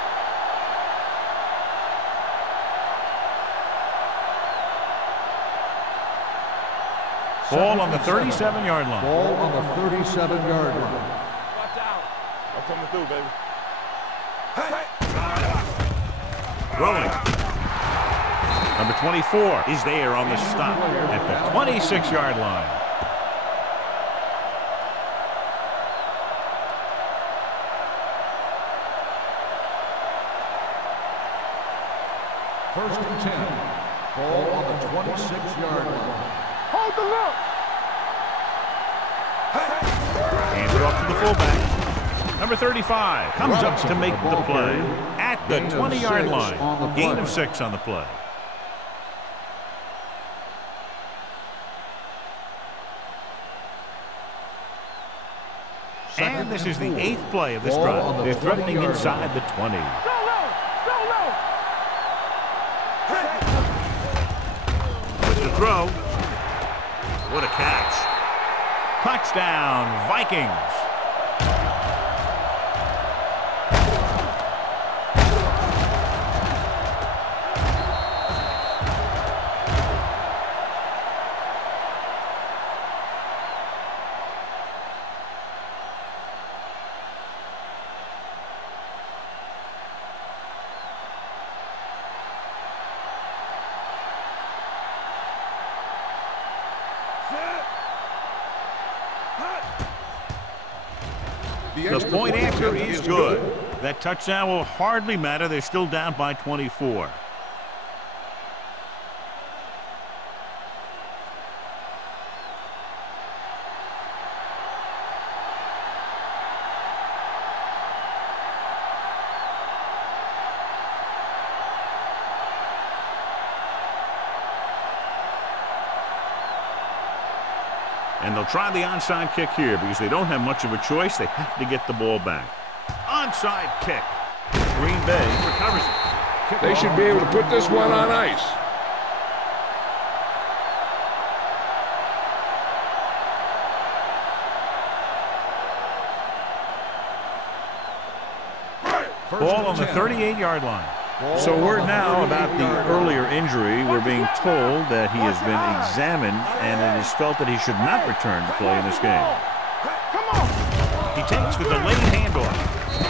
Ball on the 37-yard line. Ball on the 37-yard line. Watch out. I'm coming through, baby. Rolling. Number 24 is there on the stop at the 26-yard line. First and 10. Ball on the 26-yard line. Hold the look. Hands it off to the fullback. Number 35 comes up to make the play at the 20-yard line. Gain of 6 on the play. And this is the 8th play of this drive. They're threatening inside the 20. With the throw. What a catch. Touchdown, Vikings. The point answer is good. That touchdown will hardly matter. They're still down by 24. And they'll try the onside kick here because they don't have much of a choice. They have to get the ball back. Onside kick. Green Bay recovers it. They should be able to put this one on ice. Ball on the 38-yard line. So word now about the earlier injury. We're being told that he has been examined and it is felt that he should not return to play in this game. He takes the delayed handoff.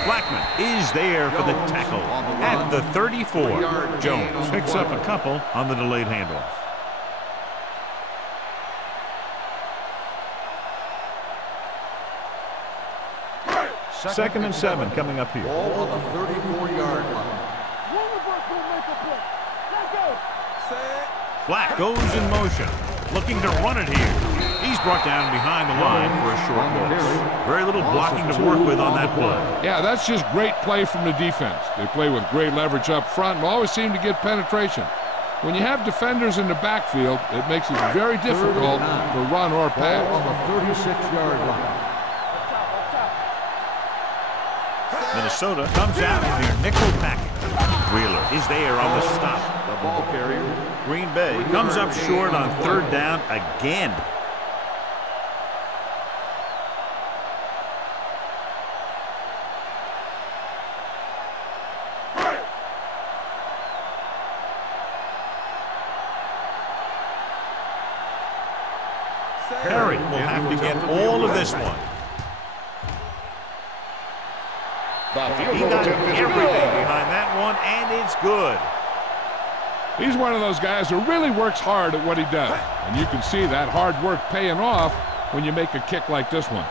Blackman is there for the tackle at the 34. Jones picks up a couple on the delayed handoff. Second and 7 coming up here. Ball on the 34-yard line. Black goes in motion, looking to run it here. He's brought down behind the line for a short loss. Very little blocking to work with on that play. Yeah, that's just great play from the defense. They play with great leverage up front and always seem to get penetration. When you have defenders in the backfield, it makes it very difficult to run or pass. Ball on the 36-yard line. Minnesota comes out in their nickel package. Wheeler is there on the stop. The ball carrier. Green Bay comes up short on third down again. Perry will have to get all of this one. He got everything behind that one, and it's good. He's one of those guys who really works hard at what he does. And you can see that hard work paying off when you make a kick like this one.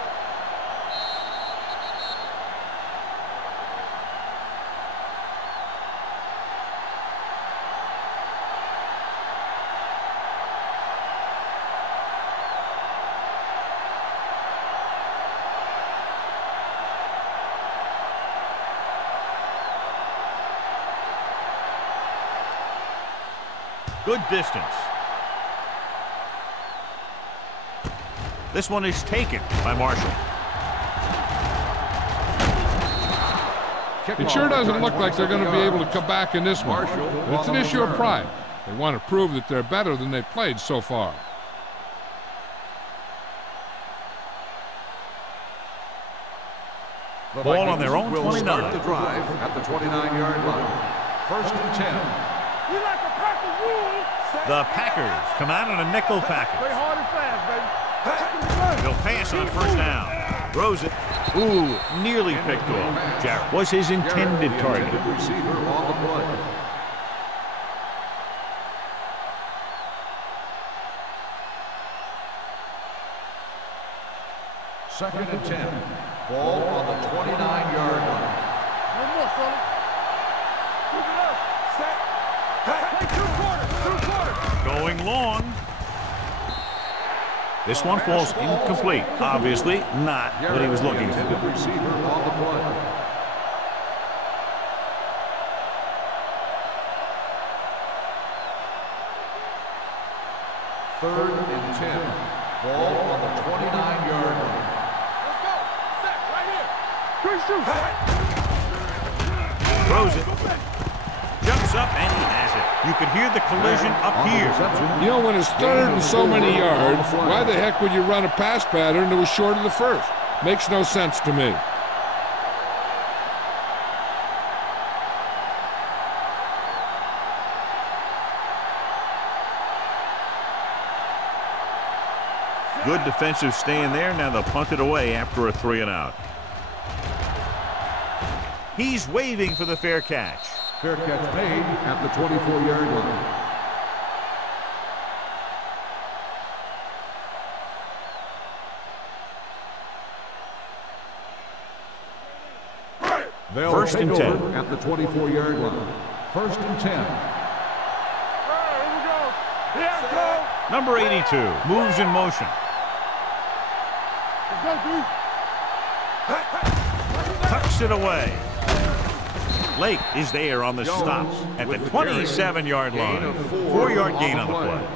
Good distance. This one is taken by Marshall. It sure doesn't look like they're going to be able to come back in this one. But it's an issue of pride. They want to prove that they're better than they've played so far. Ball on their own 29. Start the drive at the 29-yard line. First and 10. The Packers come out in a nickel package. Play hard and fast, baby. He'll pass on first down. Throws it. Ooh, nearly picked off. Jarrett was his intended target. Receiver on the play. Second and 10. Ball on the 29-yard line. No more, fella. Move it up. Set. Play two quarters. Going long. This one falls incomplete. Obviously not what he was looking for. Receiver on the play. Third and 10. Ball on the 29-yard line. Let's go. Set right here. Throws it. Jumps up and he has it. You could hear the collision up here. You know, when it's third and so many yards, why the heck would you run a pass pattern that was short of the first? Makes no sense to me. Good defensive stand there. Now they'll punt it away after a 3 and out. He's waving for the fair catch. Fair catch made at the 24-yard line. First and 10 at the 24-yard line. First and 10. Number 82 moves in motion. Tucks it away. Lake is there on the stop at the 27-yard line. 4-yard gain on the play.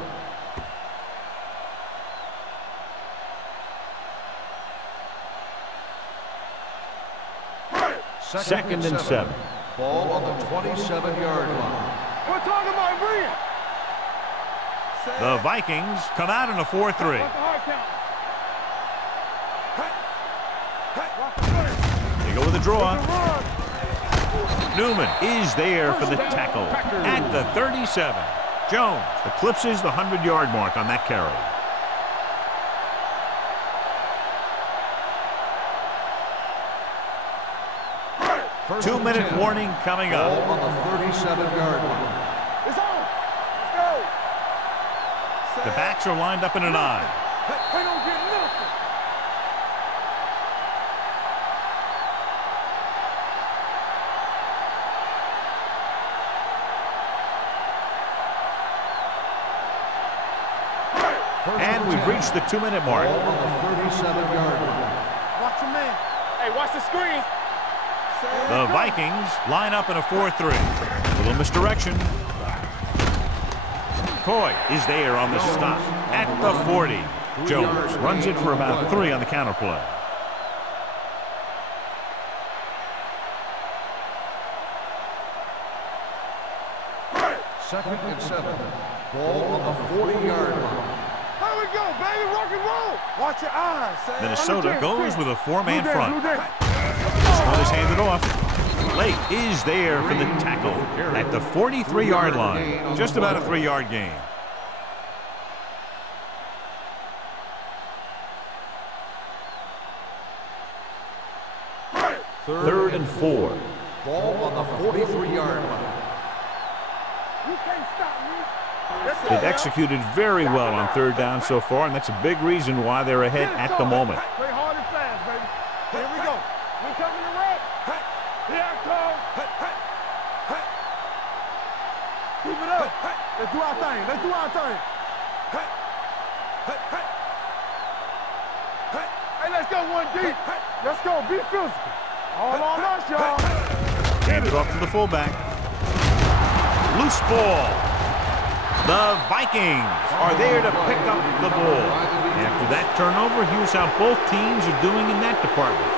Second and 7. Ball on the 27-yard line. We're talking about Bria. The Vikings come out in a 4-3. They go with a draw. Newman is there for the tackle at the 37. Jones eclipses the 100-yard mark on that carry. Two-minute warning coming up. Ball on the 37-yard line. It's on. Let's go. The backs are lined up in an I. They don't get nothing. And we've reached the 2-minute mark. Ball on the 37-yard line. Watch your man. Hey, watch the screen. The Vikings line up in a 4-3. Little misdirection. Coy is there on the stop at the 40. Jones runs it for about 3 on the counter play. 2nd and 7. Ball on the 40-yard line. There we go, baby. Rock and roll. Watch your eyes. Minnesota goes with a four-man front. This one is handed off. Lake is there for the tackle at the 43-yard line. Just about a 3-yard gain. Third and 4. Ball on the 43-yard line. You can't stop me. They've executed very well on third down so far, and that's a big reason why they're ahead at the moment. Play hard and fast, baby. Here we go. We coming to wreck. Here I come. Keep it up. Let's do our thing. Let's do our thing. Hey, let's go one deep. Let's go. Be physical. All on us, y'all. Hand it off to the fullback. Loose ball. The Vikings are there to pick up the ball. After that turnover, here's how both teams are doing in that department.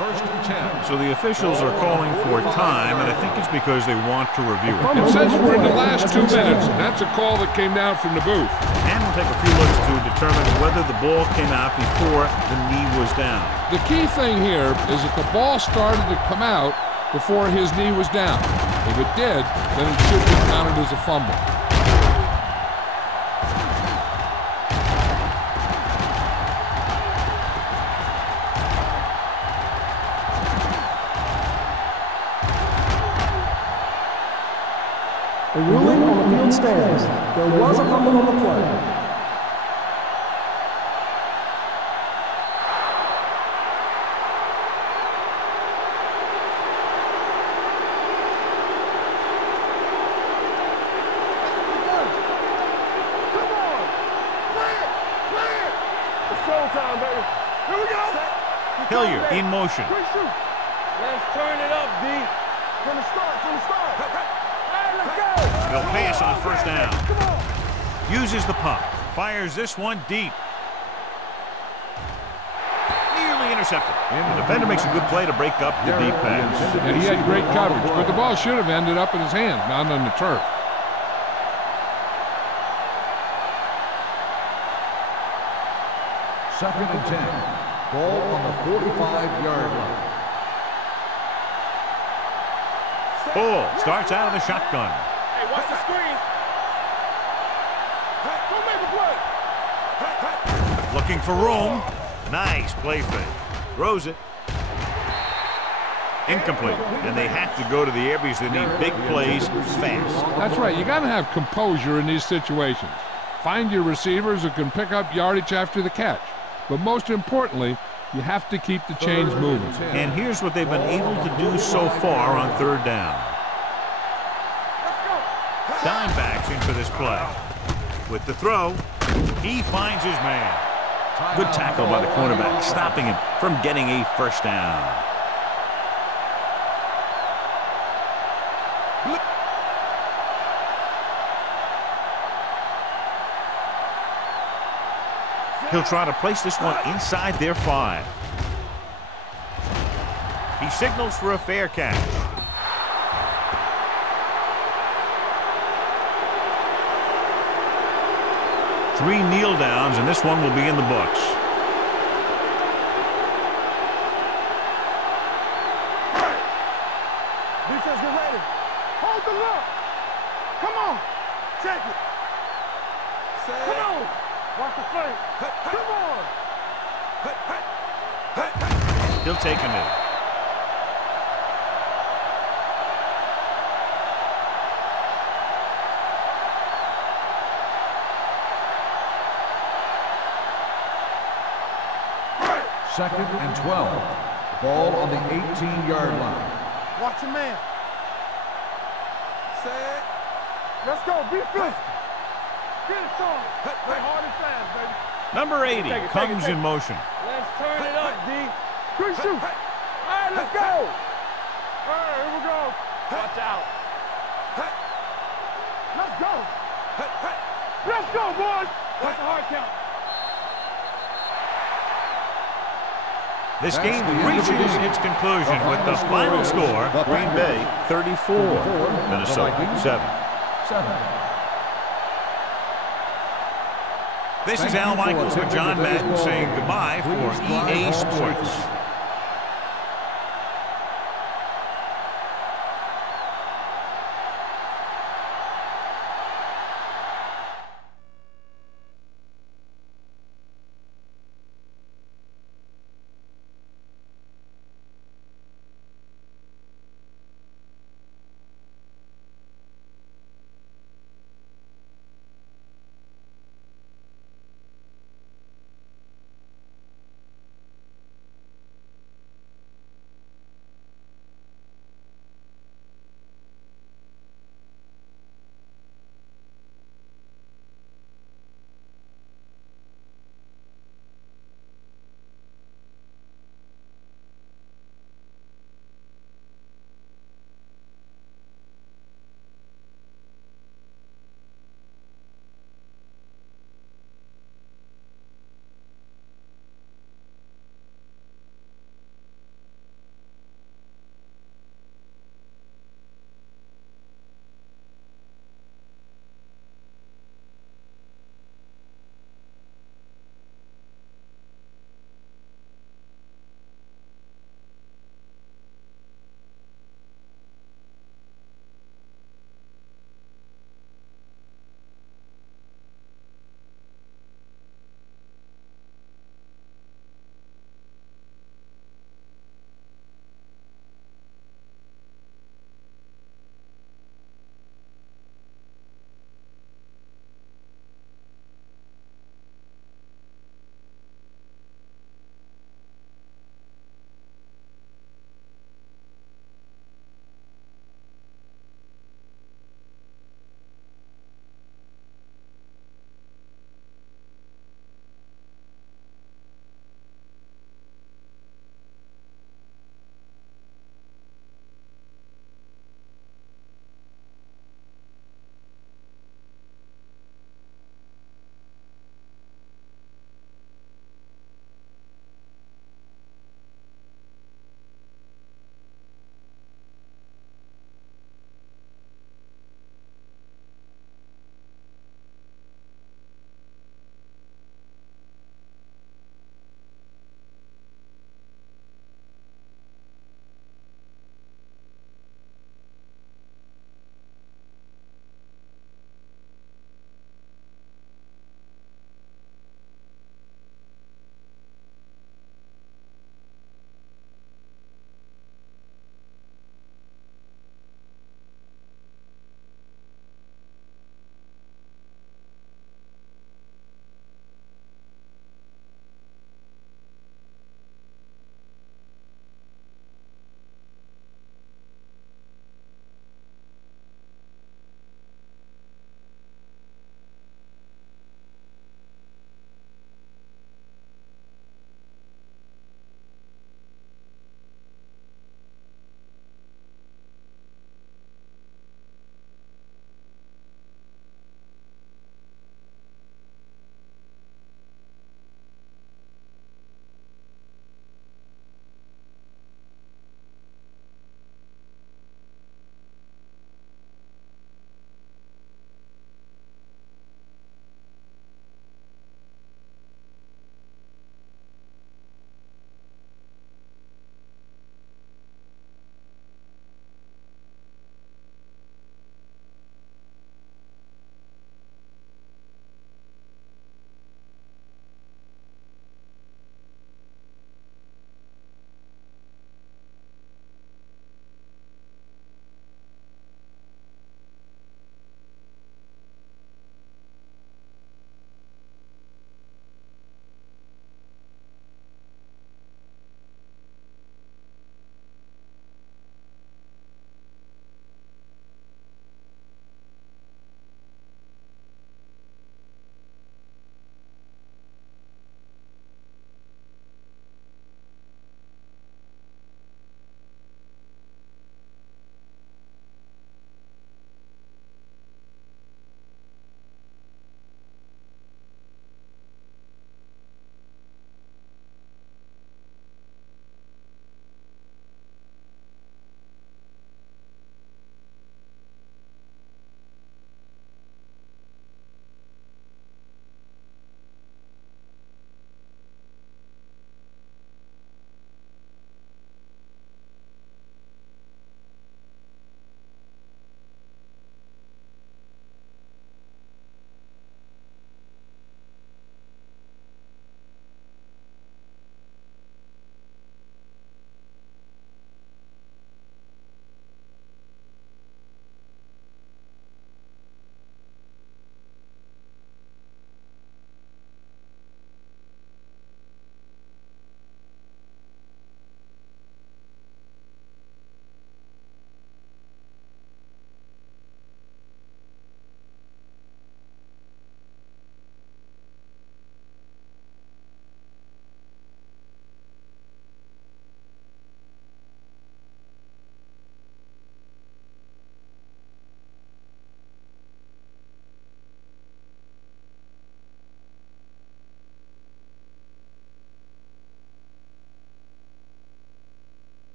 First and 10. So the officials are calling for time, and I think it's because they want to review it. And since we're in the last 2 minutes, that's a call that came down from the booth. And we'll take a few looks to determine whether the ball came out before the knee was down. The key thing here is that the ball started to come out before his knee was down. If it did, then it should be counted as a fumble. The ruling on the field stands. There was a fumble on the play. Hilliard in motion. Let's turn it up, D. From the start, from the start. All right, let's go. They'll pass on first down. Come on. Uses the pump. Fires this one deep. Nearly intercepted. The defender makes a good play to break up the deep pass. And he had great coverage, but the ball should have ended up in his hands, not on the turf. Second and 10. Ball on the 45-yard line. Bull starts out of the shotgun. Hey, watch the screen. Don't make a play. Looking for room. Nice play fake. Throws it. Incomplete. And they have to go to the air because they need big plays fast. That's right. You got to have composure in these situations. Find your receivers who can pick up yardage after the catch. But most importantly, you have to keep the chains moving. And here's what they've been able to do so far on third down. Dime backs in for this play. With the throw, he finds his man. Good tackle by the cornerback, stopping him from getting a first down. He'll try to place this one inside their 5. He signals for a fair catch. Three kneel downs, and this one will be in the books. Defense, get ready. Hold the look. Come on. Check it. Come on. Watch the play. Come on. He'll take a knee. Second and 12. Ball on the 18-yard line. Watch your man. Set. Let's go. Be physical. Get it, son. Play hard and fast, baby. Number 80 comes in motion. Let's turn it up, D. Good shoot. All right, let's go. All right, here we go. Watch out. Let's go. Let's go, boys. Watch the hard count. This game reaches its conclusion with the final score, Green Bay 34, Minnesota 7. This is Al Michaels with John Madden saying goodbye for EA Sports.